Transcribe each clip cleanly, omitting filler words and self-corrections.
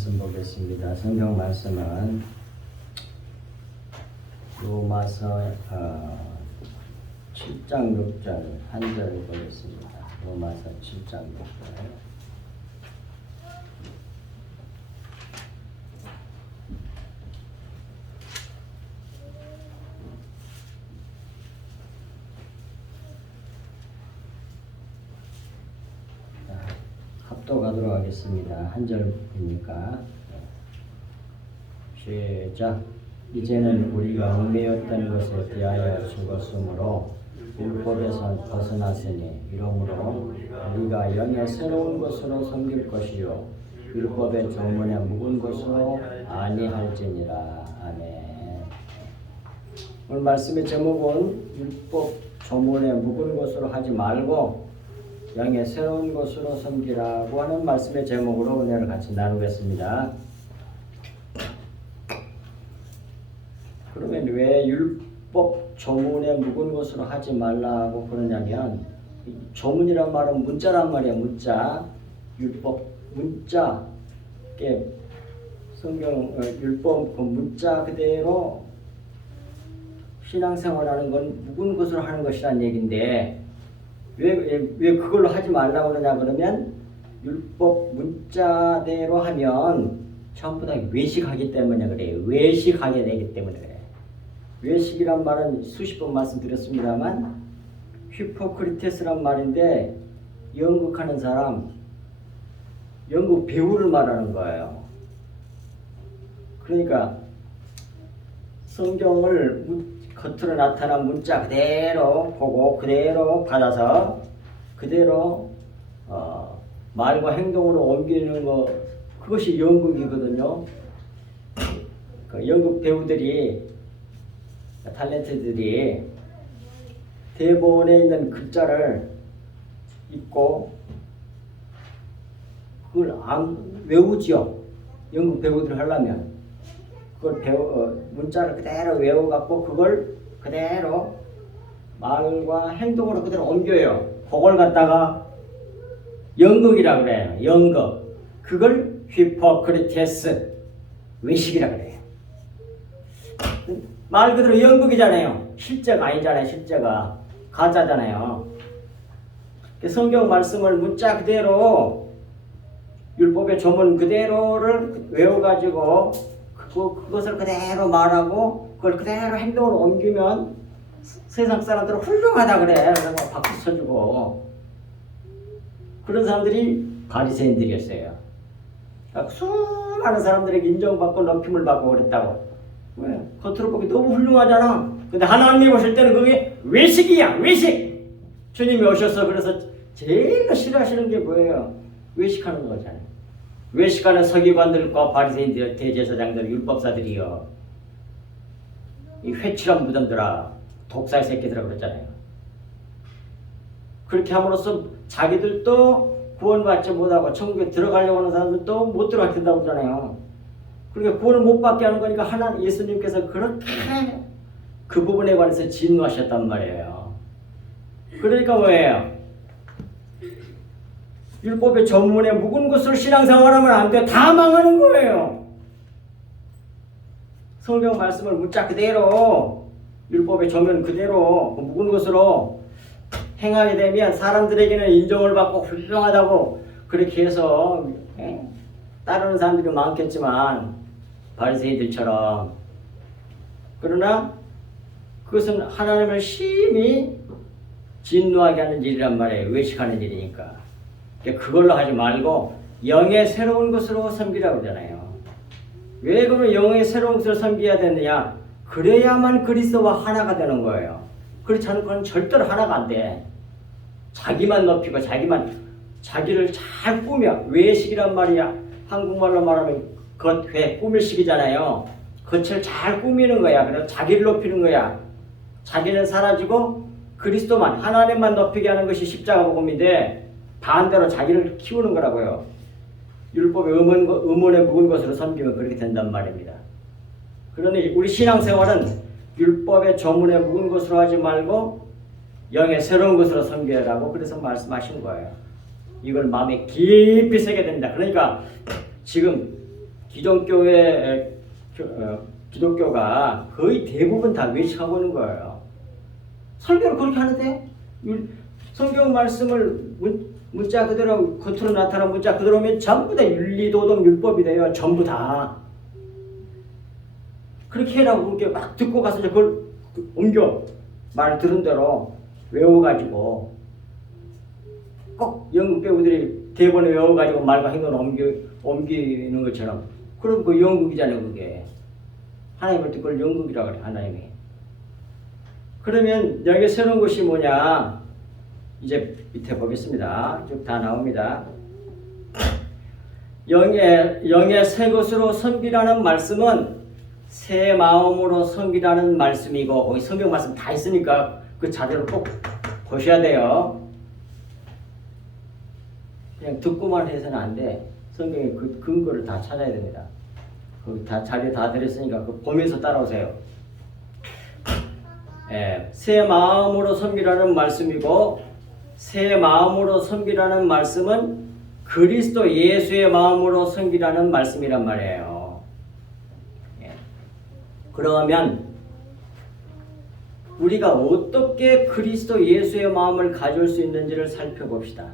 말씀 보겠습니다. 성경 말씀은 로마서 7장 6절 한 절 보겠습니다. 로마서 7장 6절. 합독하도록 하겠습니다. 한 절이니까 시작. 이제는 우리가 얽매였던 것에 대하여 죽었으므로 율법에서 벗어났으니 이러므로 우리가 영의 새로운 것으로 섬길 것이요 율법의 조문에 묵은 것으로 아니할지니라. 아멘. 오늘 말씀의 제목은 율법 조문에 묵은 것으로 하지 말고 영의 새로운 것으로 섬기라고 하는 말씀의 제목으로 은혜를 같이 나누겠습니다. 그러면 왜 율법 조문에 묵은 것으로 하지 말라고 그러냐면, 조문이란 말은 문자란 말이에요. 문자, 율법 문자, 성경 율법 그 문자 그대로 신앙생활하는 건 묵은 것으로 하는 것이란 얘기인데, 왜 그걸로 하지 말라고 그러냐 그러면, 율법 문자대로 하면 전부 다 외식하기 때문에 그래요. 외식하게 되기 때문에 그래요. 외식이란 말은 수십 번 말씀드렸습니다만, 히포크리테스란 말인데 연극하는 사람, 연극 배우를 말하는 거예요. 그러니까 성경을 겉으로 나타난 문자 그대로 보고 그대로 받아서 그대로 말과 행동으로 옮기는 거, 그것이 연극이거든요. 그 연극 배우들이, 탤런트들이 대본에 있는 글자를 읽고 그걸 안 외우지요. 연극 배우들 하려면 그걸 문자를 그대로 외워갖고 그걸 그대로 말과 행동으로 그대로 옮겨요. 그걸 갖다가 연극이라 그래요. 연극. 그걸 히포크리테스, 외식이라 그래요. 말 그대로 연극이잖아요. 실제가 아니잖아요. 실제가 가짜잖아요. 성경 말씀을 문자 그대로, 율법의 조문 그대로를 외워가지고 그것을 그대로 말하고 그걸 그대로 행동으로 옮기면 세상 사람들은 훌륭하다 그래. 그래서 박수 쳐주고. 그런 사람들이 바리새인들이었어요. 수많은 사람들에게 인정받고 높임을 받고 그랬다고. 왜? 겉으로 보기 너무 훌륭하잖아. 근데 하나님이 보실 때는 그게 외식이야. 외식. 주님이 오셔서 그래서 제일 싫어하시는 게 뭐예요? 외식하는 거잖아요. 외식하는 서기관들과 바리새인들, 대제사장들, 율법사들이요, 이 회칠한 무덤들아, 독살 새끼들아 그랬잖아요. 그렇게 함으로써 자기들도 구원받지 못하고 천국에 들어가려고 하는 사람들도 못 들어가게 된다고 그러잖아요. 그러니까 구원을 못 받게 하는 거니까 예수님께서 그렇게 그 부분에 관해서 진노하셨단 말이에요. 그러니까 뭐예요? 율법의 조문에 묵은 것을 신앙생활하면 안 돼. 다 망하는 거예요. 성경 말씀을 문자 그대로, 율법의 조문 그대로 묵은 것으로 행하게 되면 사람들에게는 인정을 받고 훌륭하다고 그렇게 해서 따르는 사람들이 많겠지만, 바리새인들처럼. 그러나 그것은 하나님을 심히 진노하게 하는 일이란 말이에요. 외식하는 일이니까. 그걸로 하지 말고 영의 새로운 것으로 섬기라고 그러잖아요. 왜 그러면 영의 새로운 것으로 섬겨야 되느냐? 그래야만 그리스도와 하나가 되는 거예요. 그렇지 않고는 절대로 하나가 안 돼. 자기만 높이고 자기를 잘 꾸며, 외식이란 말이야. 한국말로 말하면 겉회, 꾸밀식이잖아요. 겉을 잘 꾸미는 거야. 그래서 자기를 높이는 거야. 자기는 사라지고 그리스도만, 하나님만 높이게 하는 것이 십자가 복음인데, 반대로 자기를 키우는 거라고요. 율법의 의문에 묵은 것으로 섬기면 그렇게 된단 말입니다. 그러니 우리 신앙생활은 율법의 조문에 묵은 것으로 하지 말고 영의 새로운 것으로 섬겨라고 그래서 말씀하신 거예요. 이걸 마음에 깊이 새게 됩니다. 그러니까 지금 기존교회 기독교가 거의 대부분 다 외식하고 있는 거예요. 설교를 그렇게 하는데 성경 말씀을 문자 그대로 겉으로 나타난 문자 그대로면 전부 다 윤리도덕 율법이 돼요. 전부 다. 그렇게 해라고 그렇게 막 듣고 가서 이제 그걸 옮겨 말 들은 대로 외워가지고 꼭 연극 배우들이 대본에 외워가지고 말과 행동을 옮기는 것처럼 그럼 그 연극이잖아요. 그게 하나님을 듣고 연극이라고 그래. 하나님이. 그러면 여기 새로운 것이 뭐냐? 이제 밑에 보겠습니다. 쭉 다 나옵니다. 영의 새 것으로 섬기라는 말씀은 새 마음으로 섬기라는 말씀이고, 거기 성경 말씀 다 있으니까 그 자료를 꼭 보셔야 돼요. 그냥 듣고만 해서는 안 돼. 성경의 그 근거를 다 찾아야 됩니다. 거기 다 자료 다 들었으니까 그 보면서 따라오세요. 새 마음으로 섬기라는 말씀이고, 새 마음으로 섬기라는 말씀은 그리스도 예수의 마음으로 섬기라는 말씀이란 말이에요. 그러면 우리가 어떻게 그리스도 예수의 마음을 가질 수 있는지를 살펴봅시다.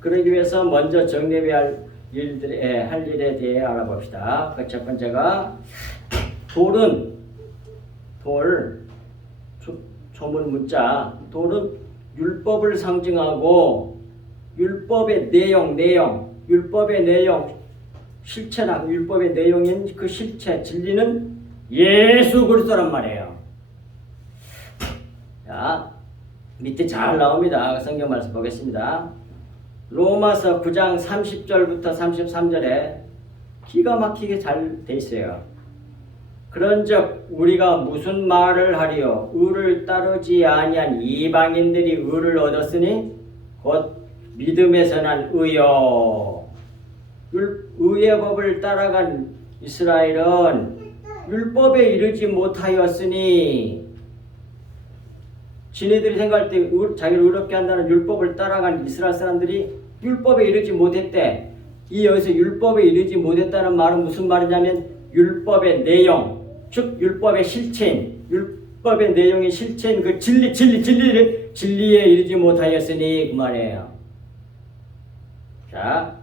그러기 위해서 먼저 정리해야 할 일에 대해 알아봅시다. 그 첫 번째가 돌은 조문 문자 돌은 율법을 상징하고 율법의 내용 율법의 내용 실체나 율법의 내용인 그 실체 진리는 예수 그리스도란 말이에요. 자, 밑에 잘 나옵니다. 성경 말씀 보겠습니다. 로마서 9장 30절부터 33절에 기가 막히게 잘 돼 있어요. 그런즉 우리가 무슨 말을 하리요? 의를 따르지 아니한 이방인들이 의를 얻었으니 곧 믿음에서 난 의요. 의의 법을 따라간 이스라엘은 율법에 이르지 못하였으니, 지네들이 생각할 때 자기를 의롭게 한다는 율법을 따라간 이스라엘 사람들이 율법에 이르지 못했대. 이 여기서 율법에 이르지 못했다는 말은 무슨 말이냐면 율법의 내용, 즉 율법의 실체인, 율법의 내용의 실체인 그 진리에 이르지 못하였으니 그 말이에요. 자,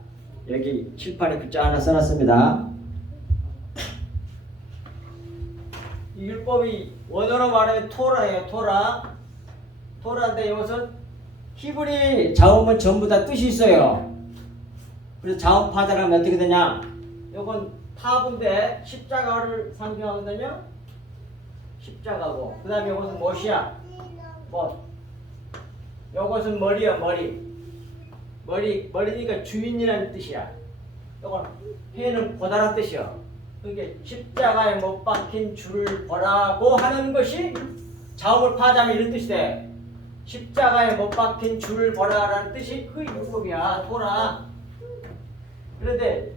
여기 칠판에 글자 하나 써놨습니다. 이 율법이 원어로 말하면 토라예요. 토라인데 여기서 히브리 자음은 전부 다 뜻이 있어요. 그래서 자음 파자라면 어떻게 되냐? 요건 타부인데 십자가를 상징하거든요. 십자가고, 그 다음에 요것은 못이야. 요것은 머리야. 머리니까 주인이라는 뜻이야. 요건 해는 보다란 뜻이야. 그게 십자가에 못 박힌 줄을 보라고 하는 것이 자음을 파자면 이런 뜻이 돼. 십자가에 못 박힌 줄을 보라라는 뜻이 그 율법이야. 토라. 그런데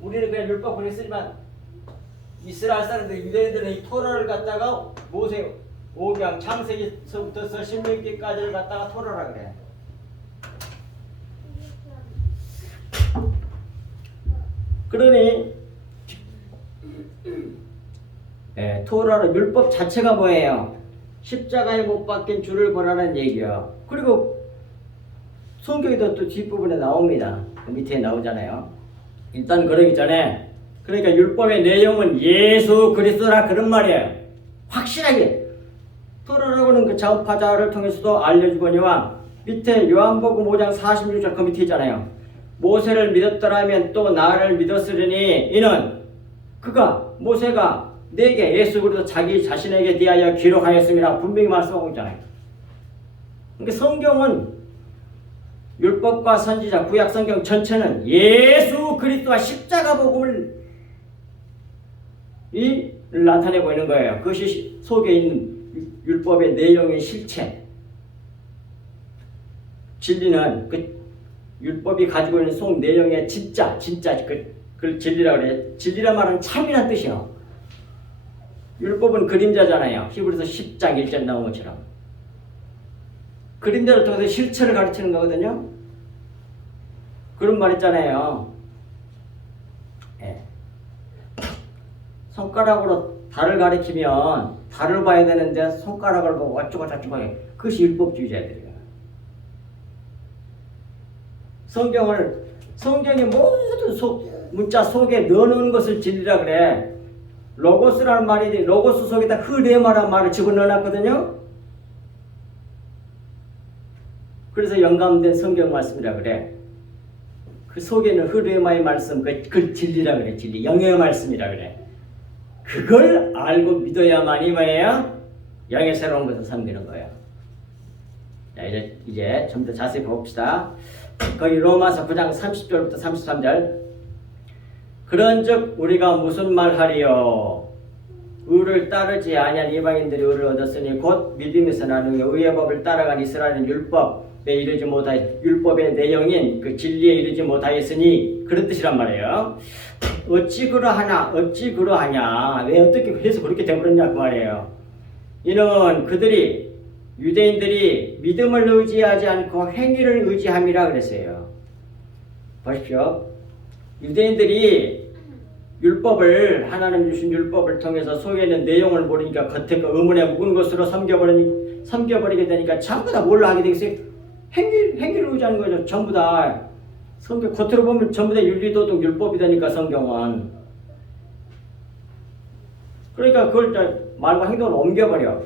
우리는 그냥 율법을 쓰지만 이스라엘 사람들, 유대인들은 이 토라를 갖다가 모세 5장 창세기서부터 신명기까지를 갖다가 토라라 그래. 그러니 토라는 율법 자체가 뭐예요? 십자가에 못 박힌 줄을 보라는 얘기요. 그리고 성경에도 또 뒷부분에 나옵니다. 밑에 나오잖아요. 일단 그러기 전에, 그러니까 율법의 내용은 예수 그리스도라 그런 말이에요. 확실하게 토라라고는 그 자음파자를 통해서도 알려주거니와, 밑에 요한복음 5장 46절 그 밑에 있잖아요. 모세를 믿었더라면 또 나를 믿었으리니 이는 모세가 내게 예수 그리스도 자기 자신에게 대하여 기록하였음이라 분명히 말씀하고 있잖아요. 그러니까 성경은 율법과 선지자, 구약 성경 전체는 예수 그리스도와 십자가 복음을 나타내고 있는 거예요. 그것이 속에 있는 율법의 내용의 실체. 진리는 그 율법이 가지고 있는 속 내용의 진짜 그걸 진리라고 그래. 진리란 말은 참이란 뜻이요. 율법은 그림자잖아요. 히브리서 10장 1절 나온 것처럼. 그림자를 통해서 실체를 가르치는 거거든요. 그런 말 있잖아요. 손가락으로 달을 가리키면 달을 봐야 되는데 손가락을 보고 어쩌고 저쩌고 해. 그것이 율법주의자들이야. 성경의 모든 문자 속에 넣어놓은 것을 진리라 그래. 로고스라는 말이 로고스 속에다 흐레마라는 말을 집어넣어놨거든요. 그래서 영감된 성경 말씀이라 그래. 그 속에는 흐레마의 말씀, 그 진리라 그래. 진리, 영의 말씀이라 그래. 그걸 알고 믿어야만이 뭐예요? 영의 새로운 것을 섬기는 거예요. 자, 이제 좀 더 자세히 봅시다. 거기 로마서 9장 30절부터 33절. 그런즉 우리가 무슨 말하리요? 의를 따르지 아니한 이방인들이 의를 얻었으니 곧 믿음에서 나는 의의 법을 따라간 이스라엘은 율법에 이르지 못하였 율법의 내용인 그 진리에 이르지 못하였으니 그런 뜻이란 말이에요. 어찌 그러하냐? 어찌 그러하냐? 왜 어떻게 해서 그렇게 되버렸냐 그 말이에요. 이는 그들이 유대인들이 믿음을 의지하지 않고 행위를 의지함이라 그랬어요. 보십시오. 유대인들이 율법을 하나님 주신 율법을 통해서 속에 있는 내용을 모르니까 겉에 그 의문에 묵은 것으로 섬겨버리게 되니까 전부 다 뭘로 하게 되겠어요? 행위를 의지하는 거죠. 전부 다 성경 겉으로 보면 전부 다 윤리도덕 율법이 되니까 성경은 그러니까 그걸 말과 행동을 옮겨버려.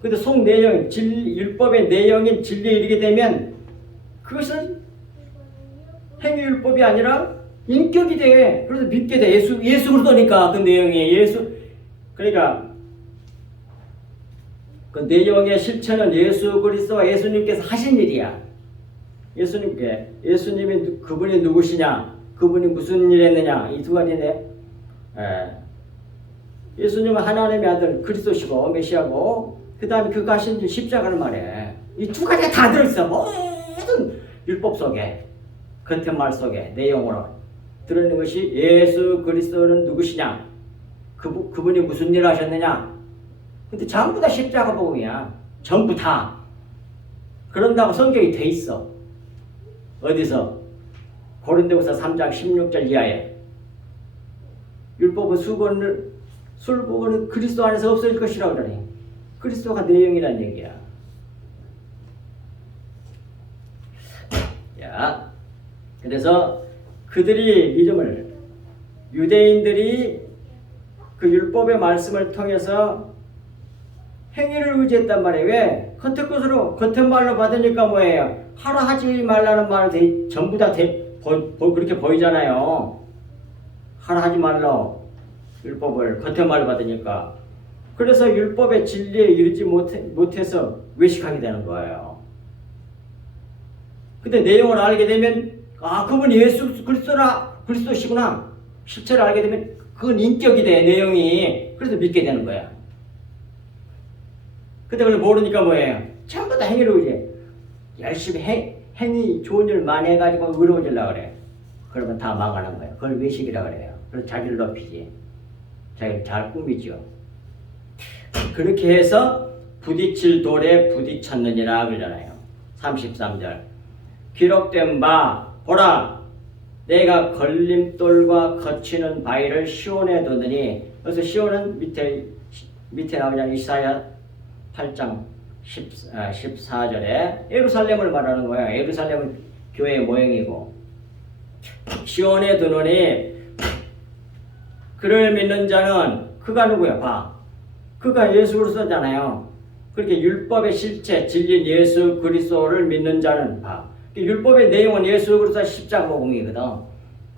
근데 속 내용 율법의 내용인 진리에 이르게 되면 그것은 행위율법이 아니라 인격이 돼. 그래서 믿게 돼. 예수 그리스도니까 그 내용이 그러니까 그 내용의 실체는 예수 그리스도와 예수님께서 하신 일이야. 예수님이 그분이 누구시냐, 그분이 무슨 일 했느냐, 이 두 가지인데, 예수님은 하나님의 아들 그리스도시고 메시아고, 그 다음에 그가 하신 십자가를 말해. 이 두 가지가 다 들어있어. 모든 율법 속에, 겉의 말 속에, 내용으로 들어있는 것이 예수 그리스도는 누구시냐, 그분이 무슨 일을 하셨느냐. 근데 전부 다 십자가 복음이야. 전부 다. 그런다고 성경이 돼 있어. 어디서? 고린도후서 3장 16절 이하에. 율법은 술복은 그리스도 안에서 없어질 것이라고 그러니. 그리스도가 내용이란 얘기야. 야, 그래서 그들이 믿음을, 유대인들이 그 율법의 말씀을 통해서 행위를 의지했단 말이에요. 왜? 겉의 것으로, 겉의 말로 받으니까 뭐예요? 하라 하지 말라는 말이 전부 다 그렇게 보이잖아요. 하라 하지 말라. 율법을 겉의 말로 받으니까. 그래서 율법의 진리에 이르지 못해서 외식하게 되는 거예요. 근데 내용을 알게 되면, 그분이 예수 그리스도시구나. 실체를 알게 되면 그건 인격이 돼, 내용이. 그래서 믿게 되는 거야. 근데 그걸 모르니까 뭐예요? 전부 다 행위로 이제 열심히 행위 좋은 일 많이 해가지고 의로워지려고 그래. 그러면 다 망하는 거예요. 그걸 외식이라 그래요. 그래서 자기를 높이지. 자기를 잘 꾸미죠. 그렇게 해서 부딪힐 돌에 부딪혔느니라 그러잖아요. 33절. 기록된 바 보라 내가 걸림돌과 거치는 바위를 시온에 두느니. 그래서 시온은 밑에 나오잖아요. 이사야 8장 14절에 예루살렘을 말하는 거예요. 예루살렘은 교회의 모형이고, 시온에 두느니 그를 믿는 자는 그가 누구야? 봐. 그가 예수 그리스도잖아요. 그렇게 율법의 실체, 진리인 예수 그리스도를 믿는 자는 봐. 율법의 내용은 예수 그리스도 십자가 복음이거든.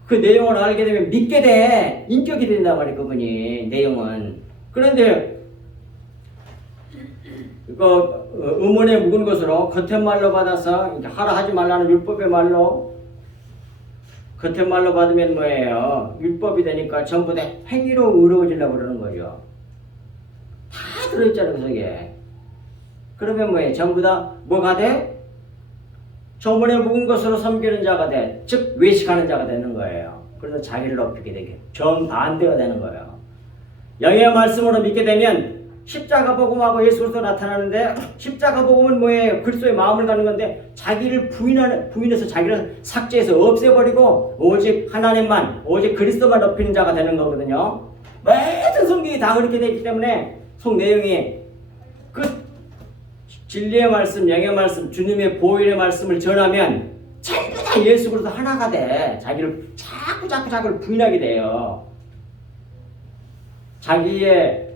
그 내용을 알게 되면 믿게 돼. 인격이 된단 말이야, 그분이. 내용은. 그런데 의문에 묵은 것으로 겉의 말로 받아서 하라 하지 말라는 율법의 말로 겉의 말로 받으면 뭐예요? 율법이 되니까 전부 다 행위로 의로워지려고 그러는 거죠. 다 들어있잖아요, 그 속에. 그러면 뭐예요? 전부 다 뭐가 돼? 저문에 묵은 것으로 섬기는 자가 돼. 즉 외식하는 자가 되는 거예요. 그래서 자기를 높이게 되게 정반대가 되는 거예요. 영의 말씀으로 믿게 되면 십자가 복음하고 예수 그리스도 나타나는데, 십자가 복음은 뭐예요? 그리스도의 마음을 갖는 건데, 자기를 부인해서 자기를 삭제해서 없애버리고 오직 하나님만, 오직 그리스도만 높이는 자가 되는 거거든요. 모든 성경이 다 그렇게 되어 있기 때문에 속 내용이 그 진리의 말씀, 영의 말씀, 주님의 보혈의 말씀을 전하면 전부 다 예수 그리스도 하나가 돼. 자기를 자꾸를 부인하게 돼요. 자기의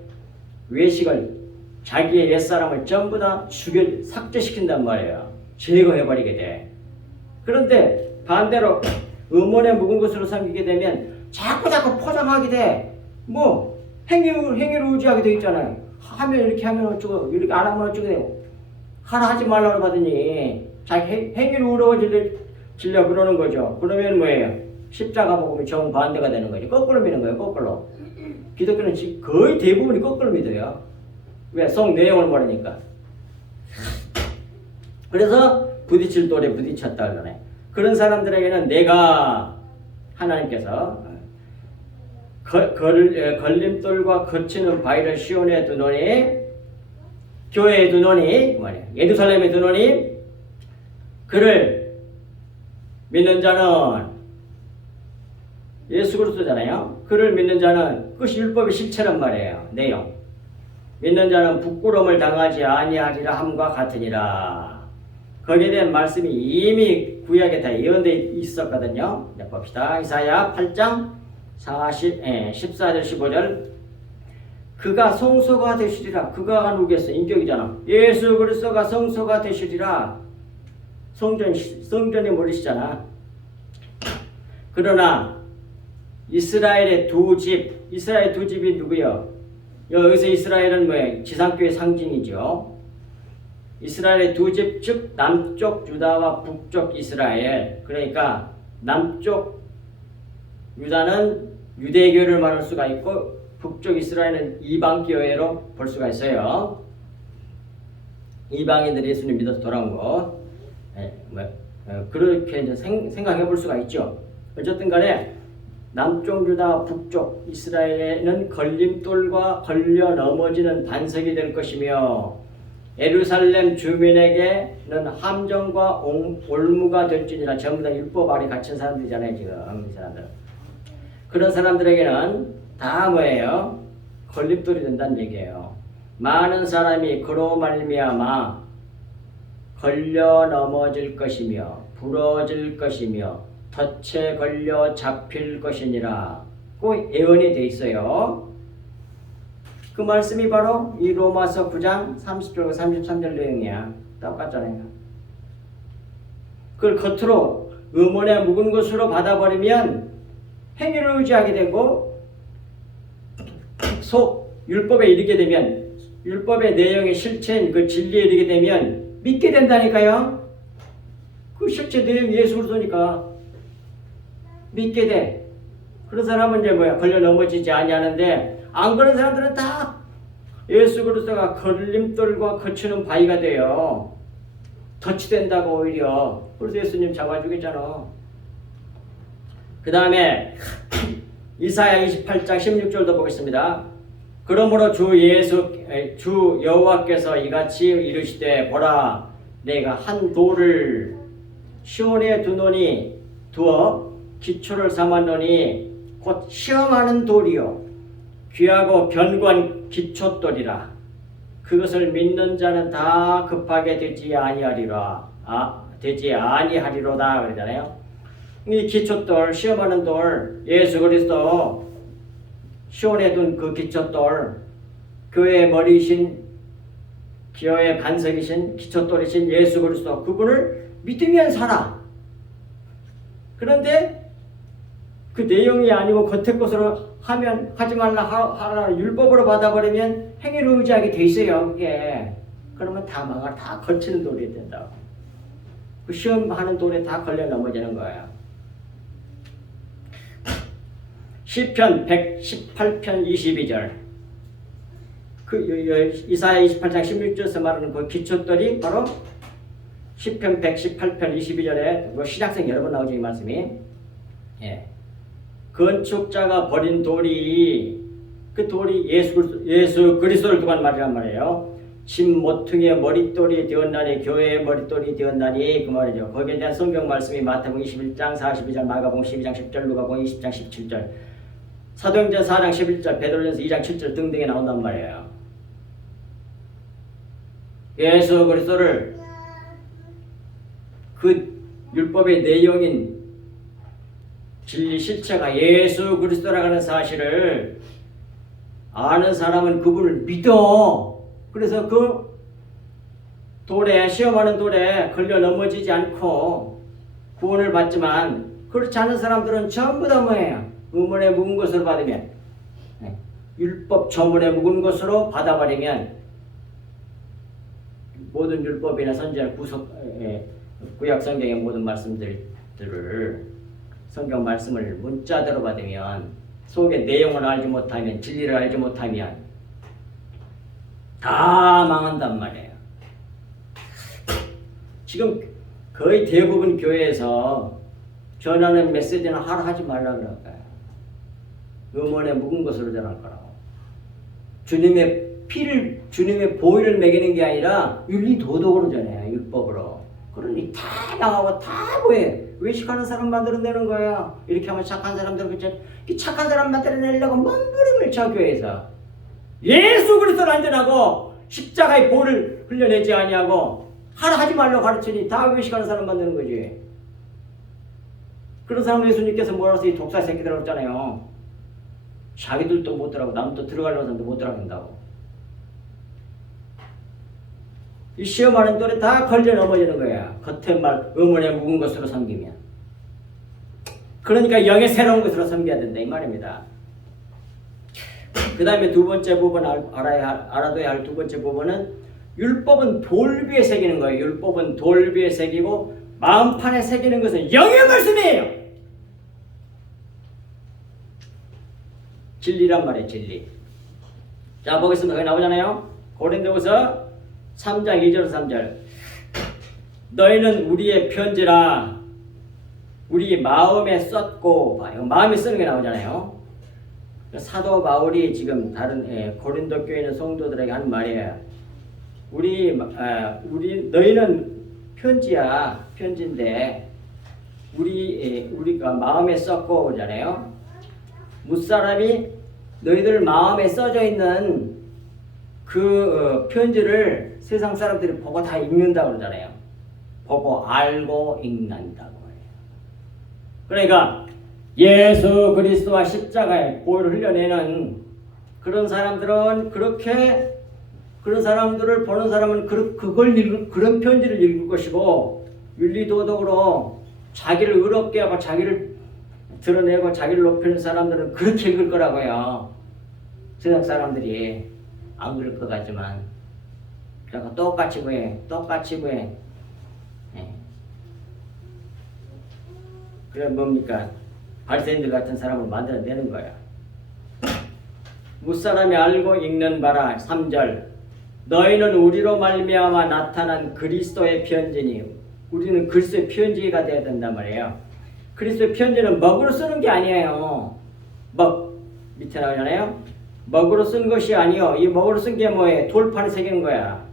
외식을, 자기의 옛사람을 전부 다 삭제시킨단 말이에요. 제거해버리게 돼. 그런데 반대로 음원에 묵은 것으로 삼기게 되면 자꾸 포장하게 돼. 뭐 행위를 의지하게 돼 있잖아요. 하면 이렇게 하면 어쩌고, 이렇게 안 하면 어쩌고 되고. 하나 하지 말라고 하더니 자기 행위를 우러지려 그러는 거죠. 그러면 뭐예요? 십자가 복음이 정반대가 되는 거죠. 거꾸로 믿는 거예요. 거꾸로. 기독교는 거의 대부분이 거꾸로 믿어요. 왜? 성 내용을 모르니까. 그래서 부딪힐 돌에 부딪혔다 그러네. 그런 사람들에게는 내가 하나님께서 걸림돌과 거치는 바위를 시온에 두노니, 교회에 두노니, 예루살렘에 두노니, 그를 믿는 자는, 예수 그리스도잖아요. 그를 믿는 자는, 그것이 율법의 실체란 말이에요. 내용. 믿는 자는 부끄러움을 당하지 아니하리라 함과 같으니라. 거기에 대한 말씀이 이미 구약에 다 예언되어 있었거든요. 네, 봅시다. 이사야 8장 14절 15절. 그가 성소가 되시리라. 그가 누구겠어? 인격이잖아. 예수 그리스도가 성소가 되시리라. 성전이 모르시잖아. 그러나 이스라엘의 두 집이 누구요? 여기서 이스라엘은 뭐예요? 지상교회 상징이죠. 이스라엘의 두 집, 즉 남쪽 유다와 북쪽 이스라엘. 그러니까 남쪽 유다는 유대교를 말할 수가 있고 북쪽 이스라엘은 이방교회로 볼 수가 있어요. 이방인들이 예수님 믿어서 돌아온 거. 그렇게 이제 생각해 볼 수가 있죠. 어쨌든 간에 남쪽 유다, 북쪽 이스라엘에는 걸림돌과 걸려 넘어지는 반석이 될 것이며 예루살렘 주민에게는 함정과 올무가 될지니라. 전부 다 율법 아래 갇힌 사람들이잖아요. 지금 이 사람들. 그런 사람들에게는 다 뭐예요? 걸림돌이 된다는 얘기예요. 많은 사람이 그로 말미암아 걸려 넘어질 것이며 부러질 것이며 덫에 걸려 잡힐 것이니라. 꼭 예언이 돼 있어요. 그 말씀이 바로 이 로마서 9장 30절 33절 내용이야. 똑같잖아요. 그걸 겉으로 음원에 묵은 것으로 받아버리면 행위를 의지하게 되고 속 율법에 이르게 되면 율법의 내용의 실체인 그 진리에 이르게 되면 믿게 된다니까요. 그 실체 내용이 예수 그리스도니까 믿게 돼. 그런 사람은 이제 뭐야? 걸려 넘어지지 아니하는데 안 그런 사람들은 다 예수 그리스도가 걸림돌과 거치는 바위가 돼요. 덫이 된다고 오히려. 그래서 예수님 잡아주겠잖아. 그 다음에 이사야 28장 16절도 보겠습니다. 그러므로 주 여호와께서 이같이 이르시되 보라 내가 한 돌을 시온에 두어 기초를 삼았노니 곧 시험하는 돌이요 귀하고 견고한 기초돌이라. 그것을 믿는 자는 다 급하게 되지 아니하리로다 그러잖아요. 이 기초돌, 시험하는 돌, 예수 그리스도 시온에 둔 그 기초돌, 교회의 머리이신, 교회의 반석이신, 기초돌이신 예수 그리스도, 그분을 믿으면 살아. 그런데 그 내용이 아니고 겉의 것으로 하지 말라 하라 율법으로 받아버리면 행위를 의지하게 돼 있어요. 그게. 그러면 다 걸치는 돌이 된다고. 그 시험하는 돌에 다 걸려 넘어지는 거예요. 시편 118편 22절. 이사야 28장 16절에서 말하는 그 기초돌이 바로 시편 118편 22절에 신약성 여러 번 나오죠, 이 말씀이. 예. 건축자가 버린 돌이 그 돌이 예수 그리스도를 두고 한 말이란 말이에요. 집 모퉁이의 머릿돌이 되었나니 교회의 머릿돌이 되었나니 그 말이죠. 거기에 대한 성경 말씀이 마태복음 21장 42절, 마가복음 12장 10절, 누가복음 20장 17절. 사도행전 4장 11절, 베드로전서 2장 7절 등등에 나온단 말이에요. 예수 그리스도를 그 율법의 내용인 진리 실체가 예수 그리스도라고 하는 사실을 아는 사람은 그분을 믿어. 그래서 그 돌에, 시험하는 돌에 걸려 넘어지지 않고 구원을 받지만, 그렇지 않은 사람들은 전부 다 뭐예요? 의문에 묵은 것으로 받으면, 율법 저문에 묵은 것으로 받아버리면 모든 율법이나 선지자 구약 성경의 모든 말씀들을, 성경 말씀을 문자대로 받으면, 속의 내용을 알지 못하면, 진리를 알지 못하면 다 망한단 말이에요. 지금 거의 대부분 교회에서 전하는 메시지는 하라 하지 말라 그럴 거예요. 음원에 묵은 것으로 전할 거라고. 주님의 피를, 주님의 보혈을 먹이는 게 아니라 윤리 도덕으로 전해요. 율법으로. 그러니 다 나가고 다 뭐해? 외식하는 사람 만들어내는 거야. 이렇게 하면 착한 사람들, 그 착한 사람 만들어내려고 몸부림을 쳐. 교회에서 예수 그리스도를 안전하고 십자가의 보혈을 흘려내지 아니하고 하라 하지 말라고 가르치니 다 외식하는 사람 만드는 거지. 그런 사람 예수님께서 뭐라고 해서 이 독사 새끼들이라고 했잖아요. 자기들도 못 들어가고 남도 들어가려고 하는데 못 들어간다고. 이 시험하는 돌에 다 걸려 넘어지는 거야. 겉에 말 의문에 묵은 것으로 섬기면. 그러니까 영의 새로운 것으로 섬겨야 된다 이 말입니다. 그 다음에 두 번째 부분 알아둬야 할 두 번째 부분은 율법은 돌비에 새기는 거예요. 율법은 돌비에 새기고 마음판에 새기는 것은 영의 말씀이에요. 진리란 말이에요. 진리. 자 보겠습니다. 거기 나오잖아요. 고린도후서 3장 2절 3절. 너희는 우리의 편지라 우리 마음에 썼고, 봐요. 마음에 쓰는 게 나오잖아요. 사도 바울이 지금 다른 고린도 교회 있는 성도들에게 하는 말이에요. 너희는 편지야. 편지인데 우리가 마음에 썼고 그러잖아요. 무사람이 너희들 마음에 써져 있는 그 편지를 세상 사람들이 보고 다 읽는다고 그러잖아요. 보고 알고 읽는다고 해요. 그러니까 예수 그리스도와 십자가의 보혈을 흘려내는 그런 사람들은 그런 사람들을 보는 사람은 그런 편지를 읽을 것이고, 윤리도덕으로 자기를 의롭게 하고 자기를 드러내고 자기를 높이는 사람들은 그렇게 읽을 거라고요. 세상 사람들이 안 그럴 것 같지만. 그러니까 똑같이 뭐해. 그래 뭡니까? 바리새인들 같은 사람을 만들어내는 거야. 무사람이 알고 읽는 바라. 3절. 너희는 우리로 말미암아 나타난 그리스도의 편지니. 우리는 그리스도의 편지가 되어야 된단 말이에요. 그리스도의 편지는 먹으로 쓰는 게 아니에요. 밑에 나오잖아요. 먹으로 쓴 것이 아니요. 이 먹으로 쓴 게 뭐예요? 돌판에 새기는 거야.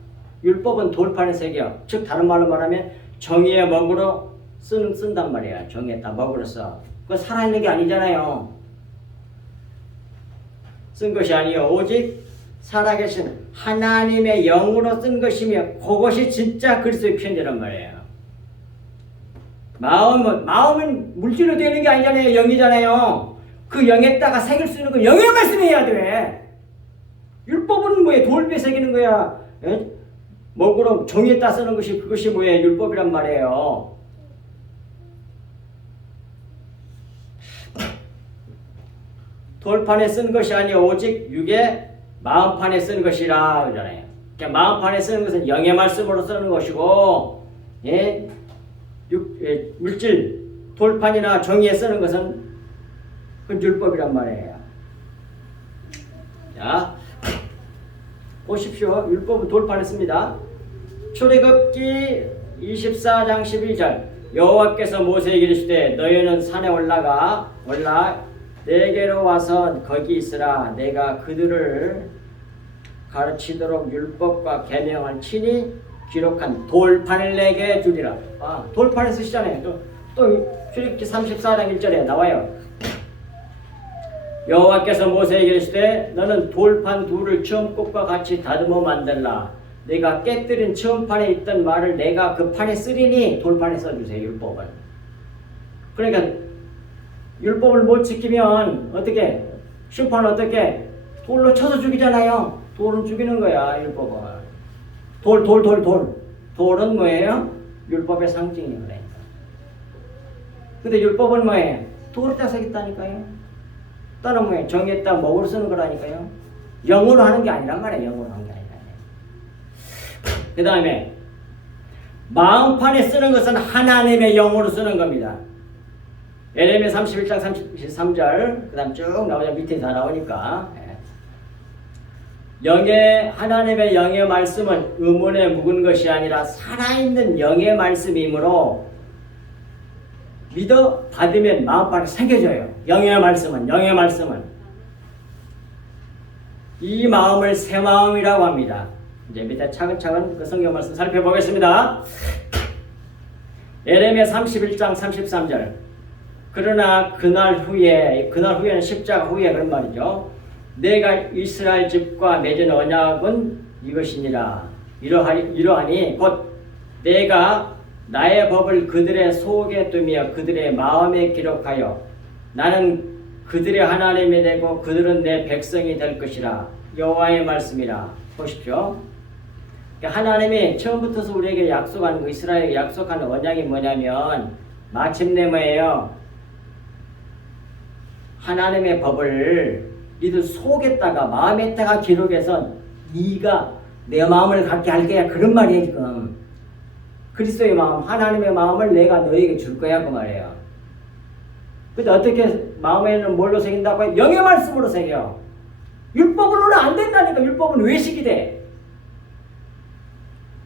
율법은 돌판에 새겨. 즉 다른 말로 말하면 정의의 먹으로 쓴단 말이야. 정의에다 먹으로 써. 그거 살아있는 게 아니잖아요. 쓴 것이 아니요. 오직 살아계신 하나님의 영으로 쓴 것이며 그것이 진짜 그리스도의 편지란 말이에요. 마음은 물질로 되는 게 아니잖아요. 영이잖아요. 그 영에다가 새길 수 있는 건 영의 말씀해야 돼. 율법은 뭐예요? 돌비에 새기는 거야. 먹으로 종이에다 쓰는 것이 그것이 뭐예요? 율법이란 말이에요. 돌판에 쓴 것이 아니요 오직 육의 마음판에 쓴 것이라 그러잖아요. 그러니까 마음판에 쓰는 것은 영의 말씀으로 쓰는 것이고, 물질 돌판이나 종이에 쓰는 것은 그 율법이란 말이에요. 자, 보십시오. 율법은 돌판에 씁니다. 출애굽기 24장 12절. 여호와께서 모세에게 이르시되 너희는 산에 올라 내게로 와서 거기 있으라. 내가 그들을 가르치도록 율법과 계명을 친히 기록한 돌판을 내게 주리라. 돌판에 쓰시잖아요. 또 출애굽기 34장 1절에 나와요. 여호와께서 모세에게 이르시되 너는 돌판 둘을 처음꽃과 같이 다듬어 만들라. 내가 깨뜨린 처음판에 있던 말을 내가 그 판에 쓰리니 돌판에 써주세요. 율법을. 그러니까 율법을 못 지키면 어떻게 심판은 어떻게 돌로 쳐서 죽이잖아요. 돌은 죽이는 거야. 율법은. 돌은 뭐예요? 율법의 상징이에요. 그러니까. 근데 율법은 뭐예요? 돌에다 새겼다니까요. 또는 뭐예요? 정했다 먹으로 쓰는 거라니까요. 영으로 하는 게 아니란 말이에요. 영으로 하는 게 아니라. 그 다음에 마음판에 쓰는 것은 하나님의 영으로 쓰는 겁니다. 예레미야 31장 33절 그 다음 쭉 나오자 밑에 다 나오니까 하나님의 영의 말씀은 의문에 묵은 것이 아니라 살아있는 영의 말씀이므로 믿어 받으면 마음판에 새겨져요. 영의 말씀은 이 마음을 새 마음이라고 합니다. 이제 밑에 차근차근 그 성경 말씀 살펴보겠습니다. 예레미야 31장 33절 그러나 그날 후에는 십자가 후에 그런 말이죠. 내가 이스라엘 집과 맺은 언약은 이것이니라. 이러하니 곧 내가 나의 법을 그들의 속에 두며 그들의 마음에 기록하여 나는 그들의 하나님이 되고 그들은 내 백성이 될 것이라. 여호와의 말씀이라. 보십시오. 하나님이 처음부터 우리에게 약속한 이스라엘에게 약속한 언약이 뭐냐면 마침내 뭐예요? 하나님의 법을 니들 속에다가 마음에다가 기록해서 네가 내 마음을 갖게 할 거야. 그런 말이에요 지금. 그리스도의 마음, 하나님의 마음을 내가 너에게 줄 거야 그 말이에요. 근데 어떻게 마음에는 뭘로 새긴다고? 영의 말씀으로 새겨. 율법으로는 안 된다니까. 율법은 외식이 돼.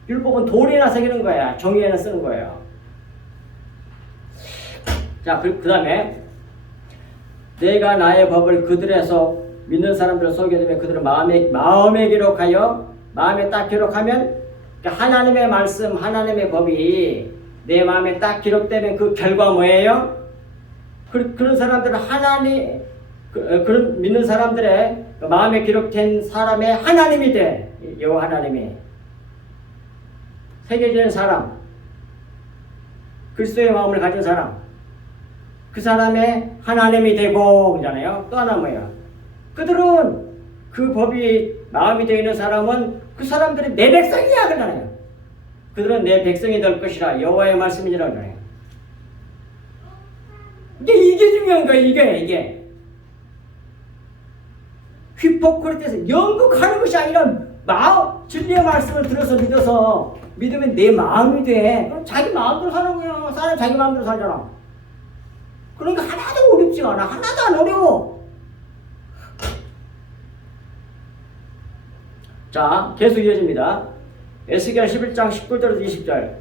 율법은 돌에나 새기는 거야. 종이에나 쓰는 거예요. 자, 그 다음에 내가 나의 법을 그들에서 믿는 사람들 속에 두면 그들은 마음에 기록하여 마음에 딱 기록하면 하나님의 말씀, 하나님의 법이 내 마음에 딱 기록되면 그 결과 뭐예요? 그런 사람들은 그런 믿는 사람들의 마음에 기록된 사람의 하나님이 돼. 여호와 하나님이. 새겨지는 사람, 그리스도의 마음을 가진 사람, 그 사람의 하나님이 되고 그러잖아요. 또 하나 뭐예요? 그들은 그 법이 마음이 되어 있는 사람은 그 사람들이 내 백성이야 그러잖아요. 그들은 내 백성이 될 것이라. 여호와의 말씀이라고 그러잖아요. 이게 중요한 거야. 이게 휘포크리트에서 연극하는 것이 아니라 진리의 말씀을 들어서 믿으면 내 마음이 돼. 그럼 자기 마음대로 사는 거야. 사람 자기 마음대로 살잖아. 그러니까 하나도 어렵지 않아. 하나도 안 어려워. 자, 계속 이어집니다. 에스겔 11장 19절에서 20절.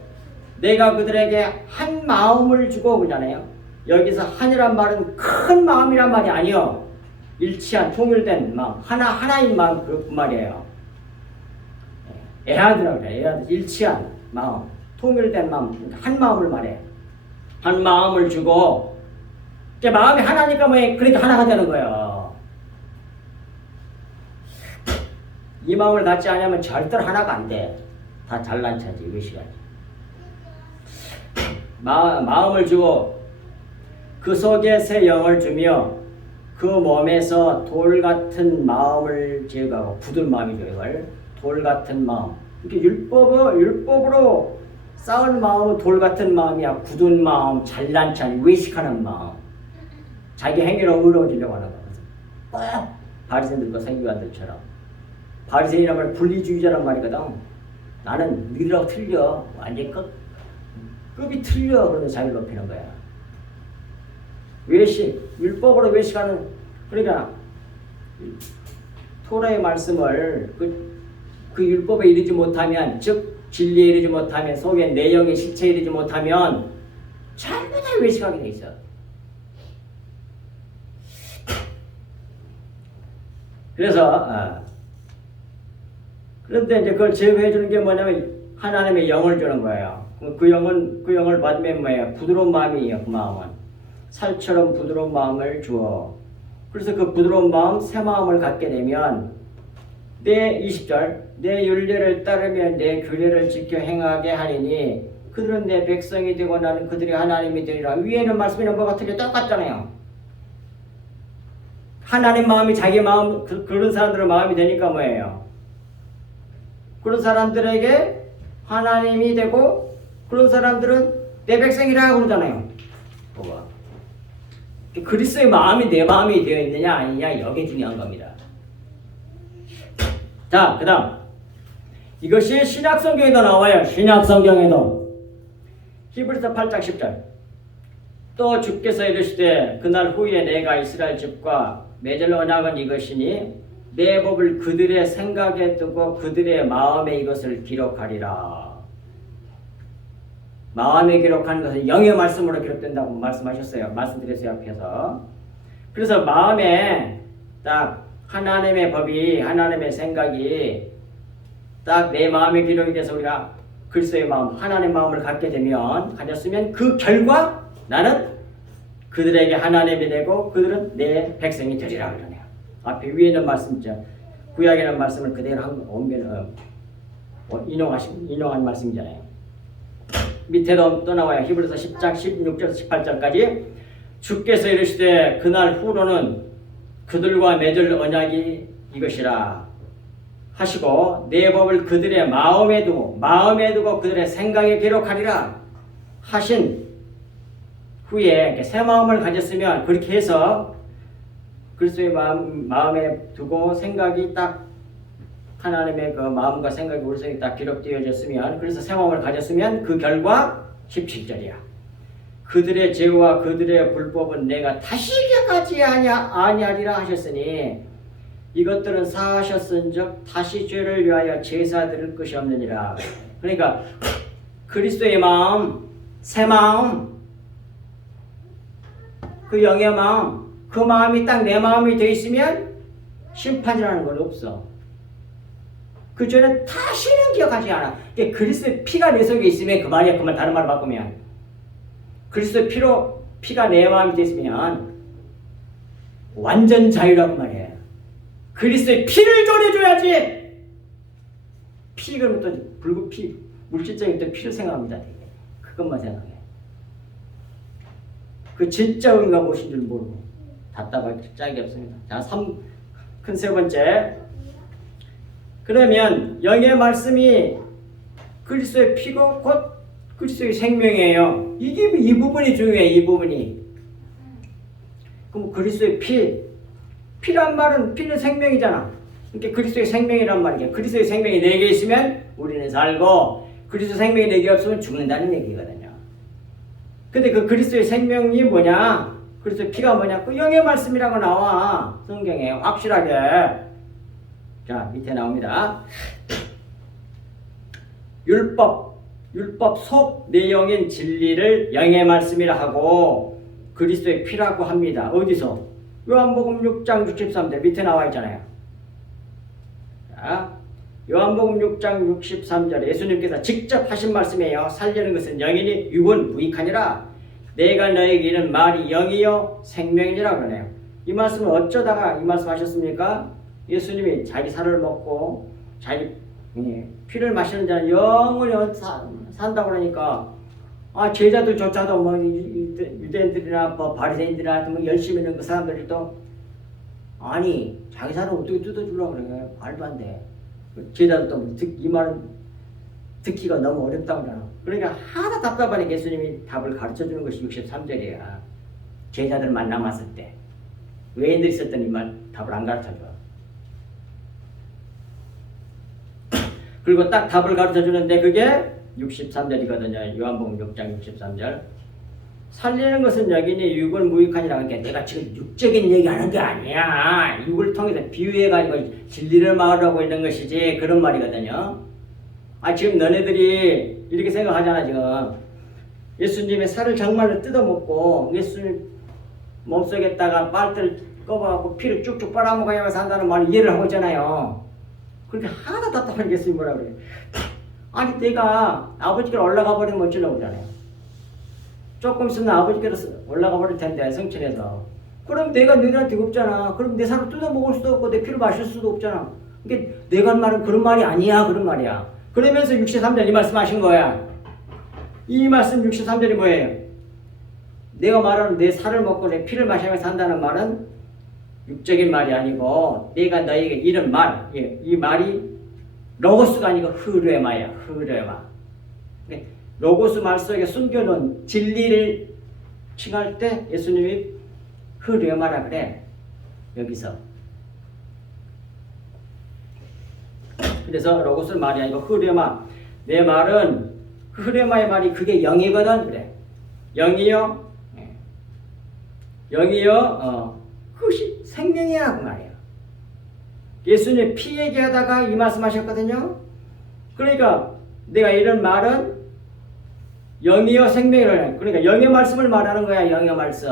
내가 그들에게 한 마음을 주고 그러잖아요. 여기서 한이란 말은 큰 마음이란 말이 아니요. 일치한 통일된 마음, 하나인 마음 그 말이에요. 에하드라고 그래요. 에하드, 일치한 마음, 통일된 마음, 한 마음을 말해. 한 마음을 주고, 마음이 하나니까 그러니까 하나가 되는 거예요. 이 마음을 갖지 않으면 절대로 하나가 안 돼. 다 잘난 차지, 외식하지. 마음을 주고, 그 속에 새 영을 주며, 그 몸에서 돌 같은 마음을 제거하고, 굳은 마음이죠, 이걸. 돌 같은 마음. 이렇게 율법으로 쌓은 마음은 돌 같은 마음이야. 굳은 마음, 잘난 체, 외식하는 마음. 자기 행위로 의로워지려고 하는 거야. 바리새인들과 서기관들처럼. 바리새인이란 말 분리주의자란 말이거든. 나는 너희들하고 틀려. 완전 급이 틀려. 그러면 자기를 높이는 거야. 외식, 율법으로 외식하는, 그러니까 토라의 말씀을 그 율법에 이르지 못하면, 즉 진리에 이르지 못하면, 속에 내용의 실체에 이르지 못하면 전부 다 외식하게 돼 있어. 그래서 그런데 이제 그걸 제거해 주는 게 뭐냐면 하나님의 영을 주는 거예요. 그 영을 받으면 뭐예요? 부드러운 마음이에요. 그 마음은 살처럼 부드러운 마음을 주어 그래서 그 부드러운 마음, 새 마음을 갖게 되면 내 20절 내 율례를 따르며 내 규례를 지켜 행하게 하리니 그들은 내 백성이 되고 나는 그들이 하나님이 되리라. 위에는 말씀이 뭐가 틀려 똑같잖아요. 하나님 마음이 자기 마음 그런 사람들의 마음이 되니까 뭐예요? 그런 사람들에게 하나님이 되고 그런 사람들은 내 백성이라 그러잖아요. 뭐가? 그리스도의 마음이 내 마음이 되어 있느냐 아니냐 여기 중요한 겁니다. 자, 그 다음 이것이 신약성경에도 나와요. 신약성경에도 히브리서 8장 10절 또 주께서 이르시되 그날 후에 내가 이스라엘 집과 맺을 언약은 이것이니 내 법을 그들의 생각에 두고 그들의 마음에 이것을 기록하리라. 마음에 기록하는 것은 영의 말씀으로 기록된다고 말씀하셨어요. 말씀드렸어요 앞에서. 그래서 마음에 딱 하나님의 법이 하나님의 생각이 딱 내 마음에 기록이 돼서 우리가 그리스도의 마음 하나님의 마음을 가졌으면 그 결과 나는 그들에게 하나님이 되고 그들은 내 백성이 되리라 그러네요. 앞에 위에 있는 말씀이죠. 구약에 있는 말씀을 그대로 인용한 말씀이잖아요. 밑에도 또 나와요. 히브리서 10장 16절 18절까지 주께서 이르시되 그날 후로는 그들과 맺을 언약이 이것이라 하시고 내 법을 그들의 마음에 두고 그들의 생각에 기록하리라 하신 후에 새 마음을 가졌으면 그렇게 해서 그리스도의 마음에 두고 생각이 딱 하나님의 그 마음과 생각이 우리 속에 딱 기록되어졌으면 그래서 새 마음을 가졌으면 그 결과 17절이야. 그들의 죄와 그들의 불법은 내가 다시 기억하지 아니하리라 하셨으니 이것들은 사하셨은즉 다시 죄를 위하여 제사 드릴 것이 없느니라. 그러니까 그리스도의 마음, 새 마음, 그 영의 마음, 그 마음이 딱 내 마음이 되어 있으면 심판이라는 건 없어. 그 죄는 다시는 기억하지 않아. 그리스도의 피가 내 속에 있으면 그 말이야. 그 말 다른 말로 바꾸면 그리스도의 피가 내 마음이 되어 있으면 완전 자유라고 말이야. 그리스도의 피를 전해줘야지. 피 그러면 또 붉은 피, 물질적인 또 피를 생각합니다. 그것만 생각해. 그 진짜 의미가 무엇인 줄 모르고 답답할 짝이 없습니다. 자, 큰 세 번째. 그러면 영의 말씀이 그리스도의 피고 곧 그리스도의 생명이에요. 이 부분이 중요해. 이 부분이. 그럼 그리스도의 피란 말은 피는 생명이잖아. 그러니까 그리스도의 생명이란 말이야. 그리스도의 생명이 내게 있으면 우리는 살고 그리스도 생명이 내게 없으면 죽는다는 얘기거든요. 근데 그 그리스도의 생명이 뭐냐? 그리스도의 피가 뭐냐? 그 영의 말씀이라고 나와. 성경에 확실하게. 자, 밑에 나옵니다. 율법 속 내용인 진리를 영의 말씀이라 하고 그리스도의 피라고 합니다. 어디서? 요한복음 6장 63절 밑에 나와 있잖아요. 자, 요한복음 6장 63절에 예수님께서 직접 하신 말씀이에요. 살려는 것은 영이니 육은 무익하니라. 내가 너에게 이른 말이 영이요 생명이니라 그러네요. 이 말씀은 어쩌다가 이 말씀 하셨습니까? 예수님이 자기 살을 먹고 자기 피를 마시는 자는 영원히 산다고 그러니까 제자들조차도 뭐 유대인들이나 바리새인들이나 뭐 열심히 있는 그 사람들이 또 아니 자기 살을 어떻게 뜯어주려고 그래. 말도 안 돼. 제자들도 이 말은 듣기가 너무 어렵다고 그러나. 그러니까 하나 답답하니 예수님이 답을 가르쳐주는 것이 63절이야. 제자들만 남았을 때. 외인들이 있었던 이 말 답을 안 가르쳐줘. 그리고 딱 답을 가르쳐주는데 그게 63절이거든요. 요한복음 6장 63절. 살리는 것은 여기니 육은 무익하니라. 그러니까 내가 지금 육적인 얘기하는 게 아니야. 육을 통해서 비유해가지고 진리를 말하고 있는 것이지. 그런 말이거든요. 지금 너네들이 이렇게 생각하잖아. 지금 예수님의 살을 정말로 뜯어먹고 예수님 몸속에다가 빨대를 꼽아갖고 피를 쭉쭉 빨아먹어야 산다는 말을 이해를 하고 있잖아요. 그렇게 하나 답답한 예수님 뭐라 그래요. 아니 내가 아버지께로 올라가 버리면 어쩌려고 그러잖아요. 조금 있으면 아버지께로 올라가 버릴 텐데 성천에서 그럼 내가 너희들한테 없잖아. 그럼 내 살을 뜯어먹을 수도 없고 내 피를 마실 수도 없잖아. 그러니까 내가 한 말은 그런 말이 아니야. 그런 말이야. 그러면서 63절 이 말씀 하신 거야. 이 말씀 63절이 뭐예요? 내가 말하는 내 살을 먹고 내 피를 마시면서 산다는 말은 육적인 말이 아니고 내가 너에게 이런 말, 이 말이 로고스가 아니고 흐르에마야. 흐르에마. 로고스 말 속에 숨겨놓은 진리를 칭할 때 예수님이 흐르에마라 그래. 여기서. 그래서 로고스 말이 아니고 흐르에마. 내 말은 흐르에마의 말이 그게 영이거든. 그래. 영이요. 영이요. 그것이 생명이야. 그 말이야. 예수님 피 얘기하다가 이 말씀하셨거든요. 그러니까 내가 이런 말은 영이요 생명이라. 그러니까 영의 말씀을 말하는 거야. 영의 말씀.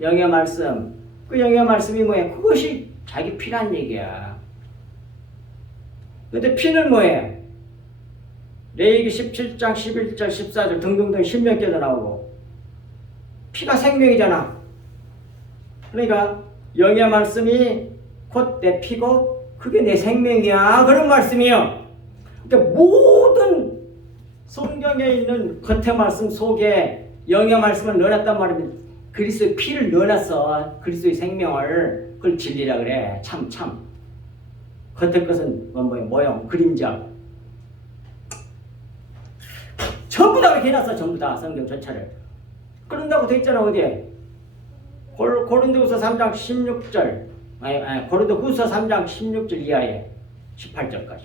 영의 말씀. 그 영의 말씀이 뭐야? 그것이 자기 피란 얘기야. 근데 피는 뭐예요? 레위기 17장, 11절, 14절 등등등 신명기에도 나오고 피가 생명이잖아. 그러니까 영의 말씀이 곧 내 피고 그게 내 생명이야. 그런 말씀이요. 그러니까 모든 성경에 있는 겉의 말씀 속에 영의 말씀을 넣어놨단 말입니다. 그리스도의 피를 넣어놨어. 그리스도의 생명을. 그걸 진리라 그래. 참. 겉의 것은 모형, 그림자. 전부 다 그렇게 해놨어. 전부 다 성경 전체를. 그런다고 돼 있잖아. 어디에? 고린도후서 3장 16절. 고린도후서 3장 16절 이하에 18절까지.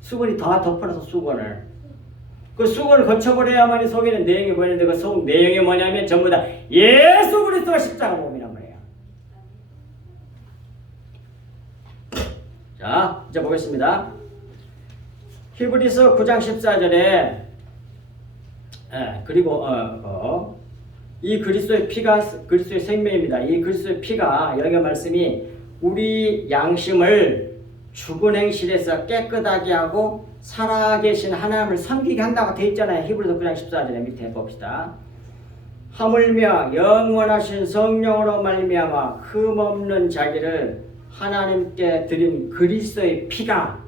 수건이 다 덮어놔서 수건을. 그 수건을 거쳐버려야만이 속에는 내용이 보이는데 그 속 내용이 뭐냐면 전부 다 예수 그리스도가 십자가 몸이란 말이에요. 자, 이제 보겠습니다. 히브리서 9장 14절에 그리고 이 그리스도의 피가 그리스도의 생명입니다. 이 그리스도의 피가 영의 말씀이 우리 양심을 죽은 행실에서 깨끗하게 하고 살아계신 하나님을 섬기게 한다고 되어 있잖아요. 히브리서 9장 14절에 밑에 봅시다. 하물며 영원하신 성령으로 말미암아 흠없는 자기를 하나님께 드린 그리스도의 피가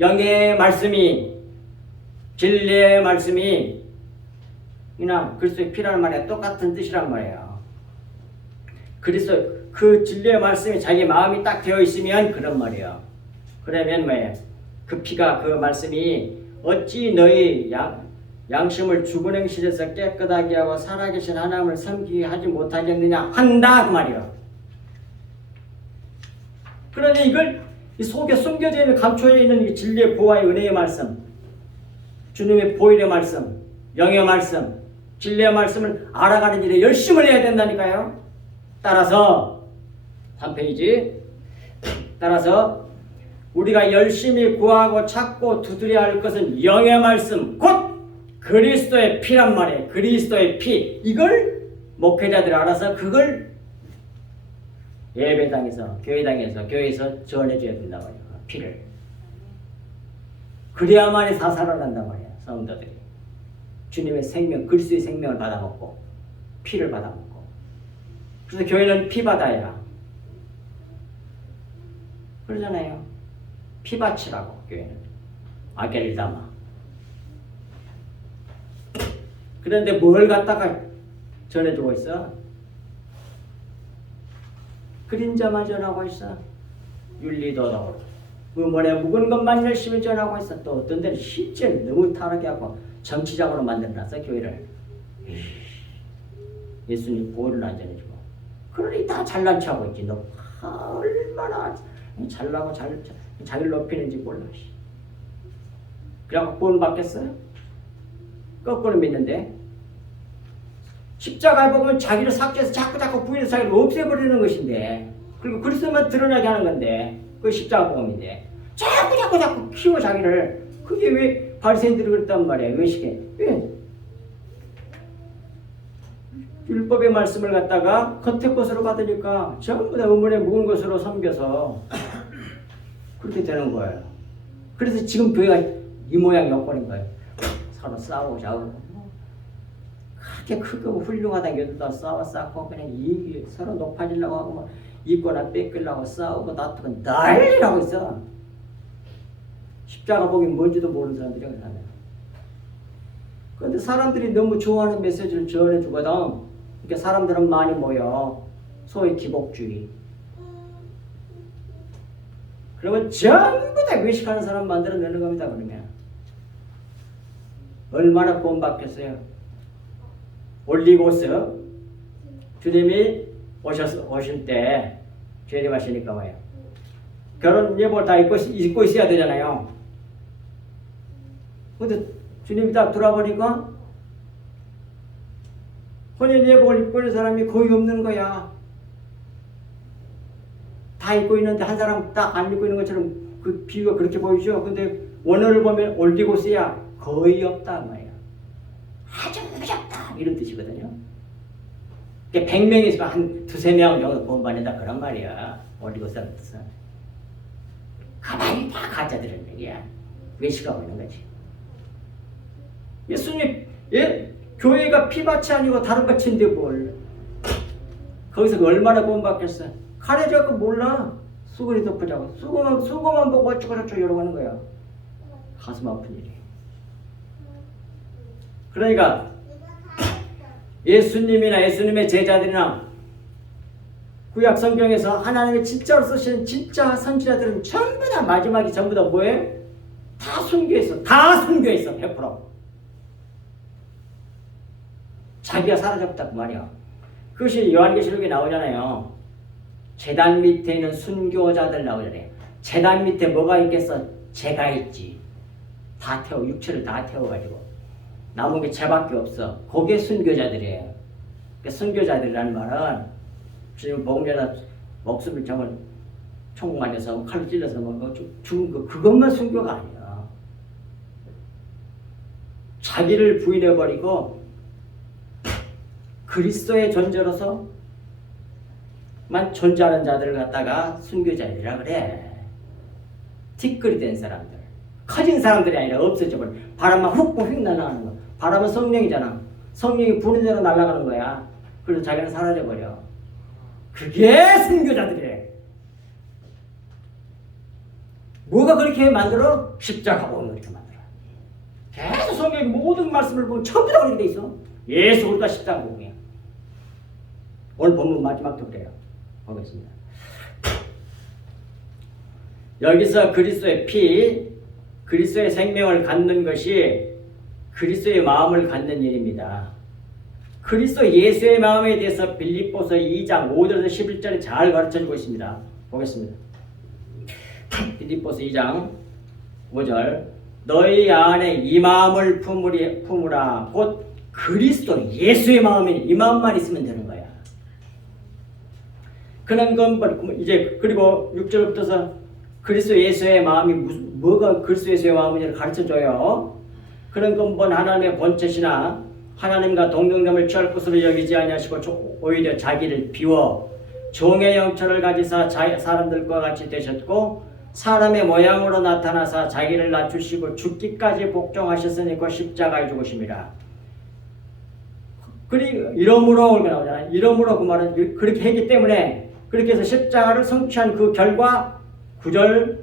영의 말씀이 진리의 말씀이 이나 그리스도의 피라는 말에 똑같은 뜻이란 말이에요. 그리스도 그 진리의 말씀이 자기 마음이 딱 되어 있으면 그런 말이에요. 그러면 뭐예요? 그 피가 그 말씀이 어찌 너희 양심을 죽은 행실에서 깨끗하게 하고 살아계신 하나님을 섬기게 하지 못하겠느냐 한다 그 말이에요. 그러니 이걸 이 속에 숨겨져 있는 감춰져 있는 이 진리의 보화의 은혜의 말씀, 주님의 보일의 말씀, 영의 말씀, 진리의 말씀을 알아가는 일에 열심을 해야 된다니까요. 따라서 3페이지 따라서 우리가 열심히 구하고 찾고 두드려야 할 것은 영의 말씀 곧 그리스도의 피란 말이에요. 그리스도의 피. 이걸 목회자들 알아서 그걸 예배당에서 교회에서 전해줘야 된단 말이에요. 피를. 그래야만이 다 살아난단 말이에요. 성도들이. 주님의 생명, 그리스도의 생명을 받아먹고 피를 받아먹고. 그래서 교회는 피바다야. 그러잖아요. 피바치라고 교회는. 아게를 담아. 그런데 뭘 갖다가 전해주고 있어? 그림자만 전하고 있어. 윤리도덕으로. 의문에 묵은 것만 열심히 전하고 있어. 또 어떤 데는 실제 너무 타락해 하고 정치적으로 만들어놨어 교회를. 예수님 보혈을 안 전해주고. 그러니 다 잘난 척하고 있지. 너 얼마나 잘나고 자기를 높이는지 몰라. 그래갖고 구원 받겠어요? 거꾸로 믿는데 십자가에 보면 자기를 삭제해서 자꾸 부인해서 자기를 없애버리는 것인데 그리고 그리스도만 드러나게 하는 건데 그게 십자가 복음인데 자꾸 키워 자기를. 그게 왜 바리새인들이 그랬단 말이야. 왜 율법의 말씀을 갖다가 겉의 것으로 받으니까 전부 다 의문에 묵은 것으로 섬겨서 그렇게 되는 거예요. 그래서 지금 교회가 이 모양 여건인 거예요. 서로 싸우고 자고 그렇게 크고 훌륭하다 겨도 싸워 쌓고 그냥 이 서로 높아지려고 하고 막 이거나 뺏기려고 싸우고 다투고 난리라고 있어. 십자가 복이 뭔지도 모르는 사람들이 그러네. 그런데 사람들이 너무 좋아하는 메시지를 전해주거든. 그러니까 사람들은 많이 모여. 소위 기복주의. 그러면 전부 다 외식하는 사람 만들어내는 겁니다. 그러면 얼마나 구원받겠어요. 올리고스 주님이 오실 때 재림하시니까 뭐예요? 결혼 예보를 다 잊고 있어야 되잖아요. 근데 주님이 딱 돌아보니까 혼인 예보를 입고 있는 사람이 거의 없는 거야. 다 입고 있는데 한 사람 딱 안 입고 있는 것처럼 그 비유가 그렇게 보이죠. 근데 원어를 보면 올리고스야 거의 없다 말이야. 아주 적다 이런 뜻이거든요. 100명이 있으면 한 두세 명 정도 본받는다 그런 말이야. 올리고스라는 뜻은. 가만히 다 가짜들은 얘기야. 외식하고 있는 거지. 예수님, 교회가 피밭이 아니고 다른 밭인데 뭘. 거기서 얼마나 구원받겠어. 칼에 잡고 몰라. 수건이 덮으자고. 수건만 보고 어쩌고저쩌고 이러고 하는 거야. 가슴 아픈 일이. 그러니까 예수님이나 예수님의 제자들이나 구약 성경에서 하나님이 진짜로 쓰시는 진짜 선지자들은 전부 다 마지막이 전부 다 뭐예요? 다 순교했어. 다 순교했어. 100%. 자기가 사라졌다 그 말이야. 그것이 요한계시록에 나오잖아요. 제단 밑에 있는 순교자들 나오잖아요. 제단 밑에 뭐가 있겠어? 재가 있지. 다 태워, 육체를 다 태워가지고 남은 게 재밖에 없어. 그게 순교자들이에요. 그러니까 순교자들이라는 말은 지금 복음전에 목숨을 정말 총 맞아서 칼로 찔러서 뭐 죽은 거 그것만 순교가 아니야. 자기를 부인해버리고 그리스도의 존재로서만 존재하는 자들을 갖다가 순교자들이라 그래. 티끌이 된 사람들. 커진 사람들이 아니라 없어져버려. 바람만 훅훅 날아가는 거. 바람은 성령이잖아. 성령이 부는 대로 날아가는 거야. 그래서 자기는 사라져버려. 그게 순교자들이래. 뭐가 그렇게 만들어? 십자가가 이렇게 만들어. 계속 성경의 모든 말씀을 보면 전부 다 그렇게 돼 있어. 예수 그리스도가 십자가 복음이야. 오늘 본문 마지막도 그래요. 보겠습니다. 여기서 그리스도의 피, 그리스도의 생명을 갖는 것이 그리스도의 마음을 갖는 일입니다. 그리스도 예수의 마음에 대해서 빌립보서 2장 5절에서 11절에 잘 가르쳐주고 있습니다. 보겠습니다. 빌립보서 2장 5절 너희 안에 이 마음을 품으라. 곧 그리스도 예수의 마음이 이 마음만 있으면 되는 거야. 그는 건 이제 그리고 6절부터서 그리스도 예수의 마음이 뭐가 그리스도 예수의 마음인지를 가르쳐줘요. 그런 근본 하나님의 본체시나 하나님과 동등됨을 취할 것으로 여기지 아니하시고 오히려 자기를 비워 종의 형체를 가지사 사람들과 같이 되셨고 사람의 모양으로 나타나사 자기를 낮추시고 죽기까지 복종하셨으니 그 십자가에 죽으심이라. 그리고 이러므로 이렇게 나오잖아요. 이러므로 그 말은 그렇게 했기 때문에 그렇게 해서 십자가를 성취한 그 결과 9절,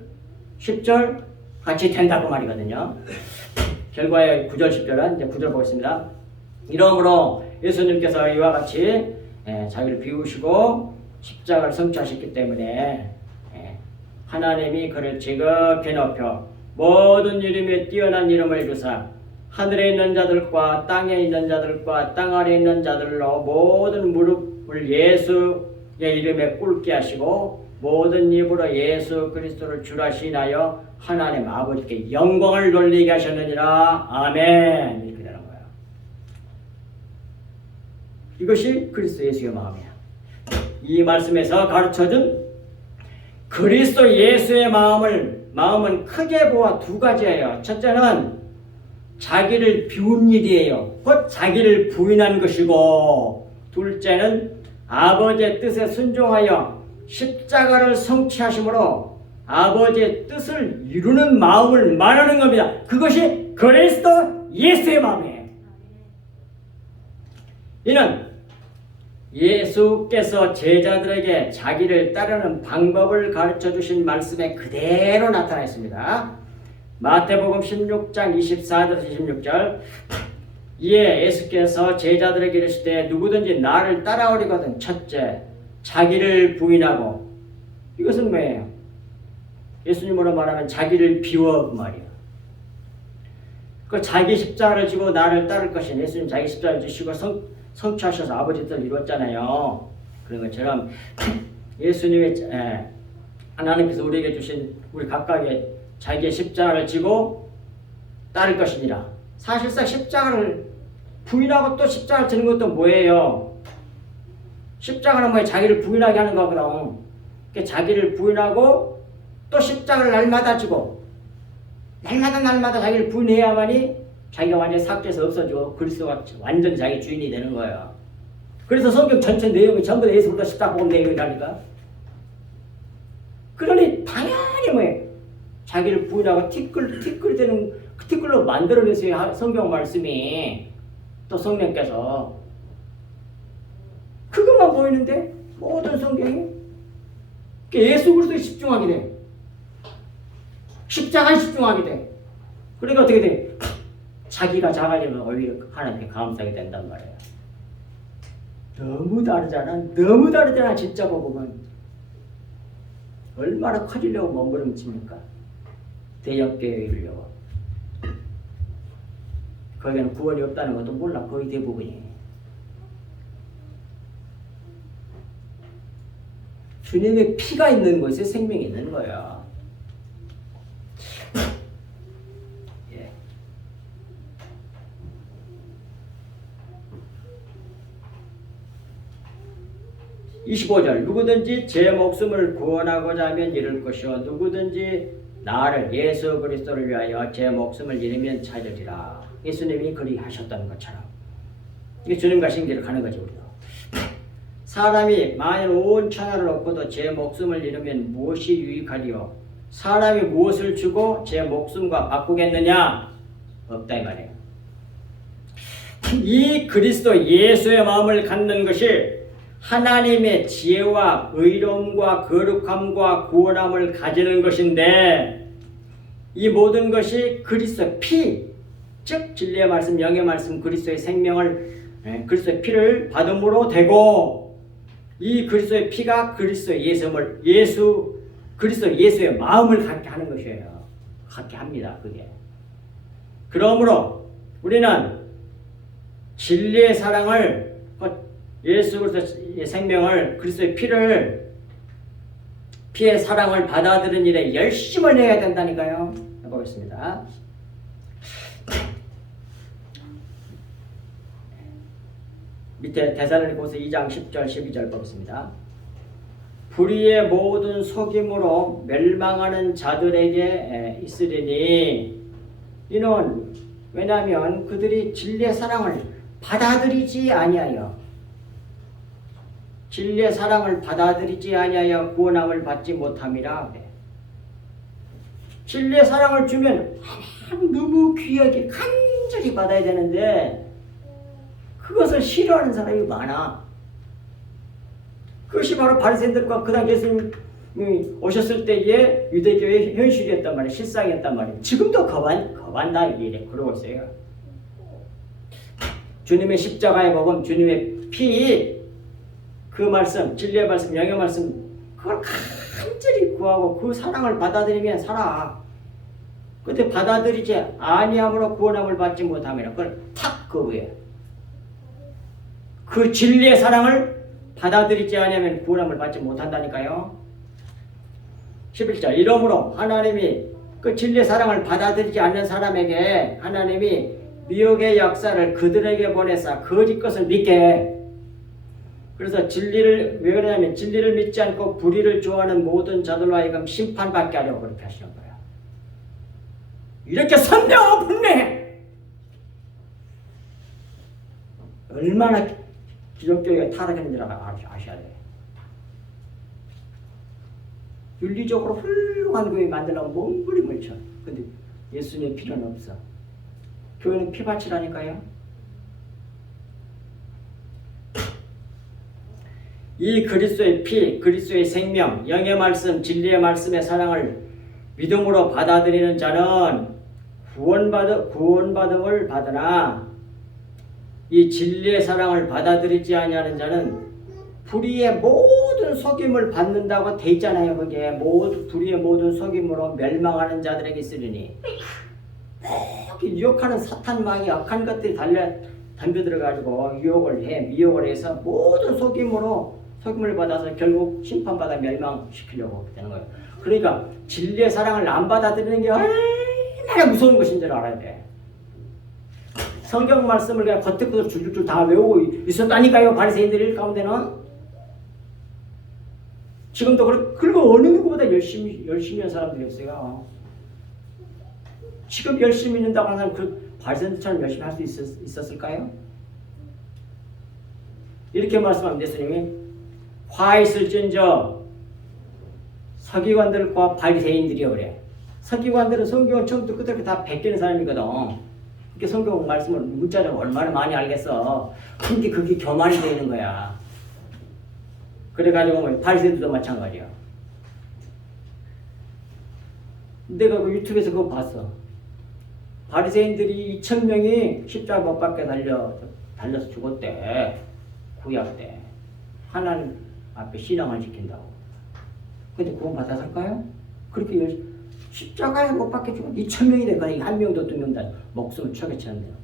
10절 같이 된다고 말이거든요. 결과의 9절, 10절은 이제 9절 보겠습니다. 이러므로 예수님께서 이와 같이 자기를 비우시고 십자가를 성취하셨기 때문에 하나님이 그를 지극히 높여 모든 이름에 뛰어난 이름을 주사 하늘에 있는 자들과 땅에 있는 자들과 땅 아래 있는 자들로 모든 무릎을 예수의 이름에 꿇게 하시고 모든 입으로 예수 그리스도를 주라 시인하여 하나님 아버지께 영광을 돌리게 하셨느니라. 아멘. 이렇게 되는 거예요. 이것이 그리스도 예수의 마음이야. 이 말씀에서 가르쳐준 그리스도 예수의 마음은 크게 보아 두 가지예요. 첫째는 자기를 비운 일이에요. 곧 자기를 부인한 것이고, 둘째는 아버지의 뜻에 순종하여 십자가를 성취하심으로 아버지의 뜻을 이루는 마음을 말하는 겁니다. 그것이 그리스도 예수의 마음이에요. 이는 예수께서 제자들에게 자기를 따르는 방법을 가르쳐 주신 말씀에 그대로 나타나 있습니다. 마태복음 16장 24절에서 26절. 이에 예수께서 제자들에게 이르시되 누구든지 나를 따라오려거든 첫째 자기를 부인하고, 이것은 뭐예요? 예수님으로 말하면 자기를 비워 그 말이에요. 그 자기 십자가를 지고 나를 따를 것이니, 예수님 자기 십자가를 지시고 성취하셔서 아버지 뜻을 이뤘잖아요. 그런 것처럼 예수님의 하나님께서 우리에게 주신 우리 각각의 자기의 십자가를 지고 따를 것이니라. 사실상 십자가를 부인하고 또 십자가를 지는 것도 뭐예요? 십자가는 뭐예요? 자기를 부인하게 하는 거거든. 자기를 부인하고 또 십자가를 날마다 지고, 날마다 자기를 부인해야만이 자기가 완전히 삭제해서 없어지고 그리스도가 완전히 자기 주인이 되는 거예요. 그래서 성경 전체 내용이 전부 다 예수보다 십자가 복음 내용이라니까. 그러니 당연히 뭐예요? 자기를 부인하고 티끌이 되는, 그 티끌로 만들어내세요. 성경 말씀이 또 성령께서. 그것만 보이는데 모든 성경이 예수 그리스도에 집중하게 돼. 십자가에 집중하게 돼. 그러니까 어떻게 돼? 자기가 작아지면 오히려 하나님께 감사하게 된단 말이에요. 너무 다르잖아. 진짜 복음은. 얼마나 커지려고 몸부림칩니까? 대역교회에 이르려고. 거기는 구원이 없다는 것도 몰라. 거의 대부분이. 주님의 피가 있는 곳에 생명이 있는 거야. 25절. 누구든지 제 목숨을 구원하고자 하면 잃을 것이요 누구든지 나를 예수 그리스도를 위하여 제 목숨을 잃으면 찾으리라. 예수님이 그리 하셨다는 것처럼 이게 주님과 신기를 가는 거죠. 우리가 사람이 만일 온 천하를 얻고도 제 목숨을 잃으면 무엇이 유익하리요? 사람이 무엇을 주고 제 목숨과 바꾸겠느냐? 없다 이 말이에요. 이 그리스도 예수의 마음을 갖는 것이 하나님의 지혜와 의로움과 거룩함과 구원함을 가지는 것인데, 이 모든 것이 그리스도의 피, 즉 진리의 말씀, 영의 말씀, 그리스도의 생명을, 그리스도의 피를 받음으로 되고, 이 그리스도의 피가 그리스도 그리스도 예수의 마음을 갖게 하는 것이에요. 갖게 합니다. 그게. 그러므로 우리는 진리의 사랑을, 예수 그리스도의 생명을, 그리스도의 피의 사랑을 받아들이는 일에 열심을 해야 된다니까요. 해보겠습니다. 밑에 데살로니가서 2장 10절 12절 보겠습니다. 불의의 모든 속임으로 멸망하는 자들에게 있으리니, 이는 왜냐하면 그들이 진리의 사랑을 받아들이지 아니하여 구원함을 받지 못함이라. 진리의 사랑을 주면 너무 귀하게 간절히 받아야 되는데 그것을 싫어하는 사람이 많아. 그것이 바로 바리새인들과 그 당시 예수님이 오셨을 때의 유대교의 현실이었단 말이에요. 실상이었단 말이에요. 지금도 거반다 이래 그러고 있어요. 주님의 십자가의 복음, 주님의 피, 그 말씀, 진리의 말씀, 영의 말씀, 그걸 간절히 구하고 그 사랑을 받아들이면 살아. 그때 받아들이지 아니함으로 구원함을 받지 못하면 그걸 탁 거부해. 그 진리의 사랑을 받아들이지 않으면 구원함을 받지 못한다니까요. 11절. 이러므로 하나님이 그 진리의 사랑을 받아들이지 않는 사람에게 하나님이 미혹의 역사를 그들에게 보내사 거짓 것을 믿게 해. 그래서 왜 그러냐면 진리를 믿지 않고 불의를 좋아하는 모든 자들로 하여금 심판받게 하려고 그렇게 하시는 거예요. 이렇게 선명하고 분명해. 얼마나 기독교가 타락했는지 아셔야 돼요. 윤리적으로 훌륭한 교회 만들려면 몸부림을 쳐. 근데 예수님의 필요는 없어. 교회는 피바치라니까요. 이 그리스도의 피, 그리스도의 생명, 영의 말씀, 진리의 말씀의 사랑을 믿음으로 받아들이는 자는 구원받음을 받으나 이 진리의 사랑을 받아들이지 아니하는 자는 불의의 모든 속임을 받는다고 돼 있잖아요. 거기에 불의의 모든 속임으로 멸망하는 자들에게 있으리니 유혹하는 사탄 마귀 악한 것들이 덤벼들어가지고 미혹을 해서 모든 속임을 받아서 결국 심판받아 멸망시키려고 되는 거예요. 그러니까 진리의 사랑을 안 받아들이는 게 얼마나 무서운 것인 줄 알아야 돼. 성경 말씀을 그냥 겉에부터 줄줄 다 외우고 있었다니까요. 바리새인들 가운데는 지금도 그리고 어느 누구보다 열심히 한 사람들이었어요. 지금 열심히 믿는다고 하는 사람 그 바리새인들처럼 열심히 할 수 있었을까요? 이렇게 말씀합니다. 예수님이 화 있을진저 서기관들과 바리새인들이요 그래. 서기관들은 성경을 처음부터 끝까지 다 베끼는 사람이거든. 그렇게 성경 말씀을 문자적으로 얼마나 많이 알겠어. 근데 그게 교만이 되는 거야. 그래가지고 바리새인들도 마찬가지야. 내가 그 유튜브에서 그거 봤어. 바리새인들이 2,000명이 십자가 못 박게 달려서 죽었대. 구약 때. 하나님 앞에 신앙을 지킨다고. 근데 구원 받았을까요? 그렇게 십자가에 못 박게 죽어 2,000명이 됐거든. 한 명도 2명 다 목숨을 쳐개쳤는데.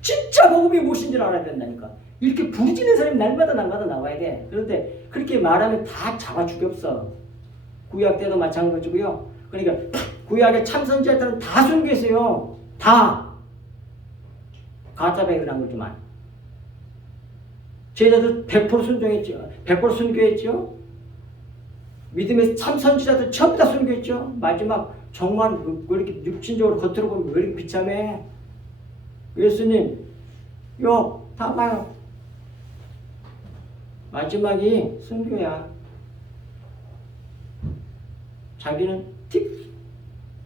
진짜 복음이 무엇인 줄 알아야 된다니까. 이렇게 부르짖는 사람이 날마다 나와야 돼. 그런데 그렇게 말하면 다 잡아 죽였어. 구약 때도 마찬가지고요. 그러니까 구약의 참선자들은 다 순교했어요. 다. 가짜 배그란 거지만. 제자들 100% 순종했죠. 100% 순교했죠. 믿음의 참선지자들 전부 다 순교했죠. 마지막 정말 왜 이렇게 육신적으로 겉으로 보면 왜 이렇게 비참해? 예수님, 다 봐요. 마지막이 순교야. 자기는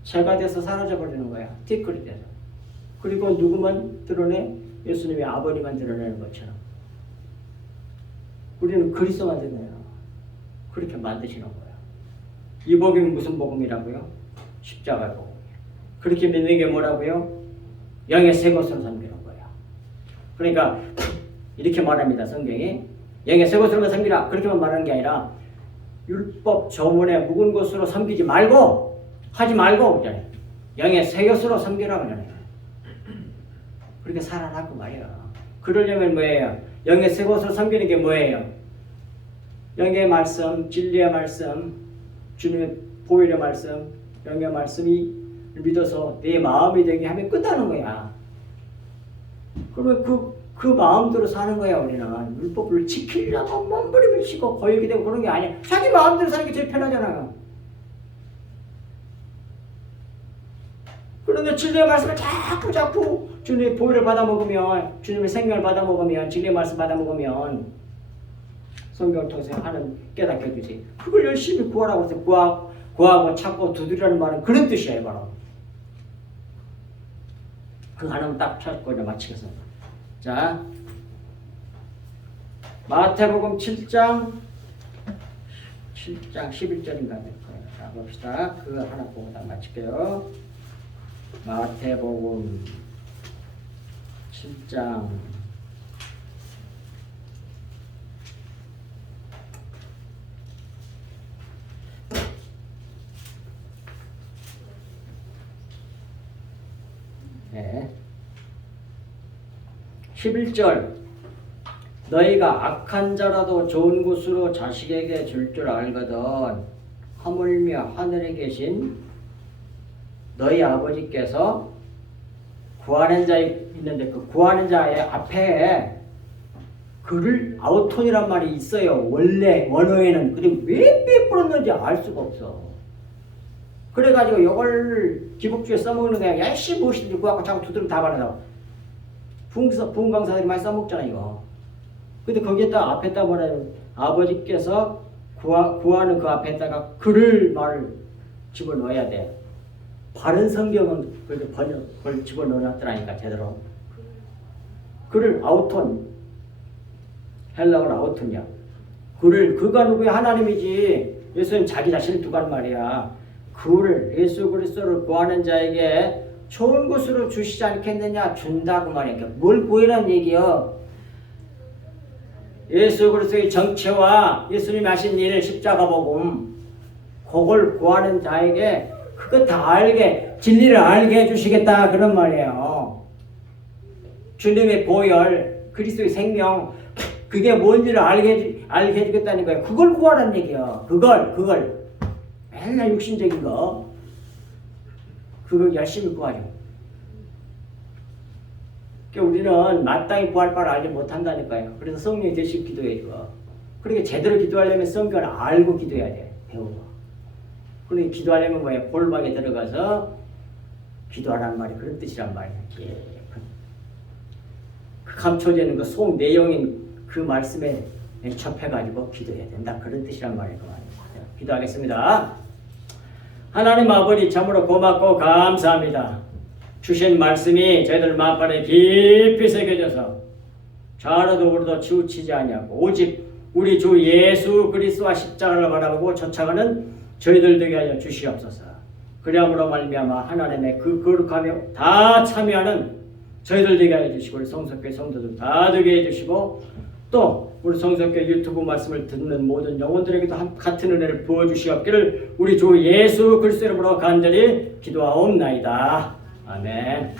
죄가 돼서 사라져버리는 거야. 티끌이 돼서. 그리고 누구만 드러내? 예수님의 아버지만 드러내는 것처럼. 우리는 그리스도만 드러내요. 그렇게 만드시는 거야. 이 복음이 무슨 복음이라고요? 십자가 복음. 그렇게 믿는 게 뭐라고요? 영의 새 것으로 섬기는 거야. 그러니까 이렇게 말합니다. 성경이 영의 새 것으로만 섬기라. 그렇게만 말하는 게 아니라 율법 조문에 묵은 것으로 섬기지 말고 하지 말고 그러잖아요. 영의 새 것으로 섬기라 그러잖아요. 그렇게 살아라고 말이야. 그러려면 뭐예요? 영의 새 것으로 섬기는 게 뭐예요? 영의 말씀, 진리의 말씀, 주님의 보혈의 말씀, 영의 말씀이 믿어서 내 마음이 되게 하면 끝나는 거야. 그러면 그 마음대로 사는 거야. 우리는 율법을 지키려고 몸부림을 치고 거역이 되고 그런 게 아니야. 자기 마음대로 사는 게 제일 편하잖아요. 그런데 진리의 말씀을 자꾸 주님의 보혈을 받아 먹으면, 주님의 생명을 받아 먹으면, 진리의 말씀 받아 먹으면 성경을 통해서 하는 깨닫게 되지. 그걸 열심히 구하라고 해서 구하고 찾고 두드리라는 말은 그런 뜻이에요. 바로 그 하나만 딱 찾고 이제 마치겠습니다. 자, 마태복음 7장 11절인가 될 거예요. 자, 봅시다. 그거 하나 보고 딱 마칠게요. 마태복음 7장 11절 너희가 악한 자라도 좋은 곳으로 자식에게 줄 줄 알거든 하물며 하늘에 계신 너희 아버지께서 구하는 자 있는데 그 구하는 자의 앞에 글을 아우톤이란 말이 있어요. 원래 원어에는. 근데 왜 빼뿌렸는지 알 수가 없어. 그래가지고 이걸 기복주에 써먹는 거야. 열심히 무엇이든지 구하고 자꾸 두드리고 다 바르다고. 부흥 강사들이 많이 써먹잖아 이거. 근데 거기에다 앞에다 뭐라요? 아버지께서 구하는 그 앞에다가 글을 말을 집어넣어야 돼. 바른 성경은 그걸 집어넣어놨더라니까 제대로. 그를 아우톤, 헬라어로 아우톤이야. 그가 누구야? 하나님이지. 예수님 자기 자신을 두고 한 말이야. 그를 예수 그리스도를 구하는 자에게 좋은 것으로 주시지 않겠느냐? 준다고 말이야. 그러니까 뭘 구해라는 얘기야. 예수 그리스도의 정체와 예수님이 하신 일, 십자가 복음, 그걸 구하는 자에게 그거 다 알게, 진리를 알게 해주시겠다 그런 말이에요. 주님의 보혈, 그리스도의 생명, 그게 뭔지를 알게 해주겠다는 거예요. 그걸 구하라는 얘기야. 그걸 맨날 육신적인 거 그거 열심히 구하죠. 그러니까 우리는 마땅히 구할 바를 알지 못한다니까요. 그래서 성령이 대신 기도해줘. 그러니까 제대로 기도하려면 성경을 알고 기도해야 돼. 배우고. 그러니까 기도하려면 뭐야? 골방에 들어가서 기도하라는 말이 그런 뜻이란 말이야. 그 감춰지는 그 속 내용인 그 말씀에 접해가지고 기도해야 된다. 그런 뜻이란 말이에요. 기도하겠습니다. 하나님 아버지 참으로 고맙고 감사합니다. 주신 말씀이 저희들 마음판에 깊이 새겨져서 좌로도 우로도 치우치지 아니하고 오직 우리 주 예수 그리스도와 십자가를 바라보고 쫓아가는 저희들 되게 하여 주시옵소서. 그리함으로 말미암아 하나님의 그 거룩하며 다 참여하는 저희들 되게 하여 주시고 우리 성석교회 성도들 다 되게 해주시고 또 우리 성석교회 유튜브 말씀을 듣는 모든 영혼들에게도 같은 은혜를 부어주시옵기를 우리 주 예수 그리스도 이름으로 간절히 기도하옵나이다. 아멘.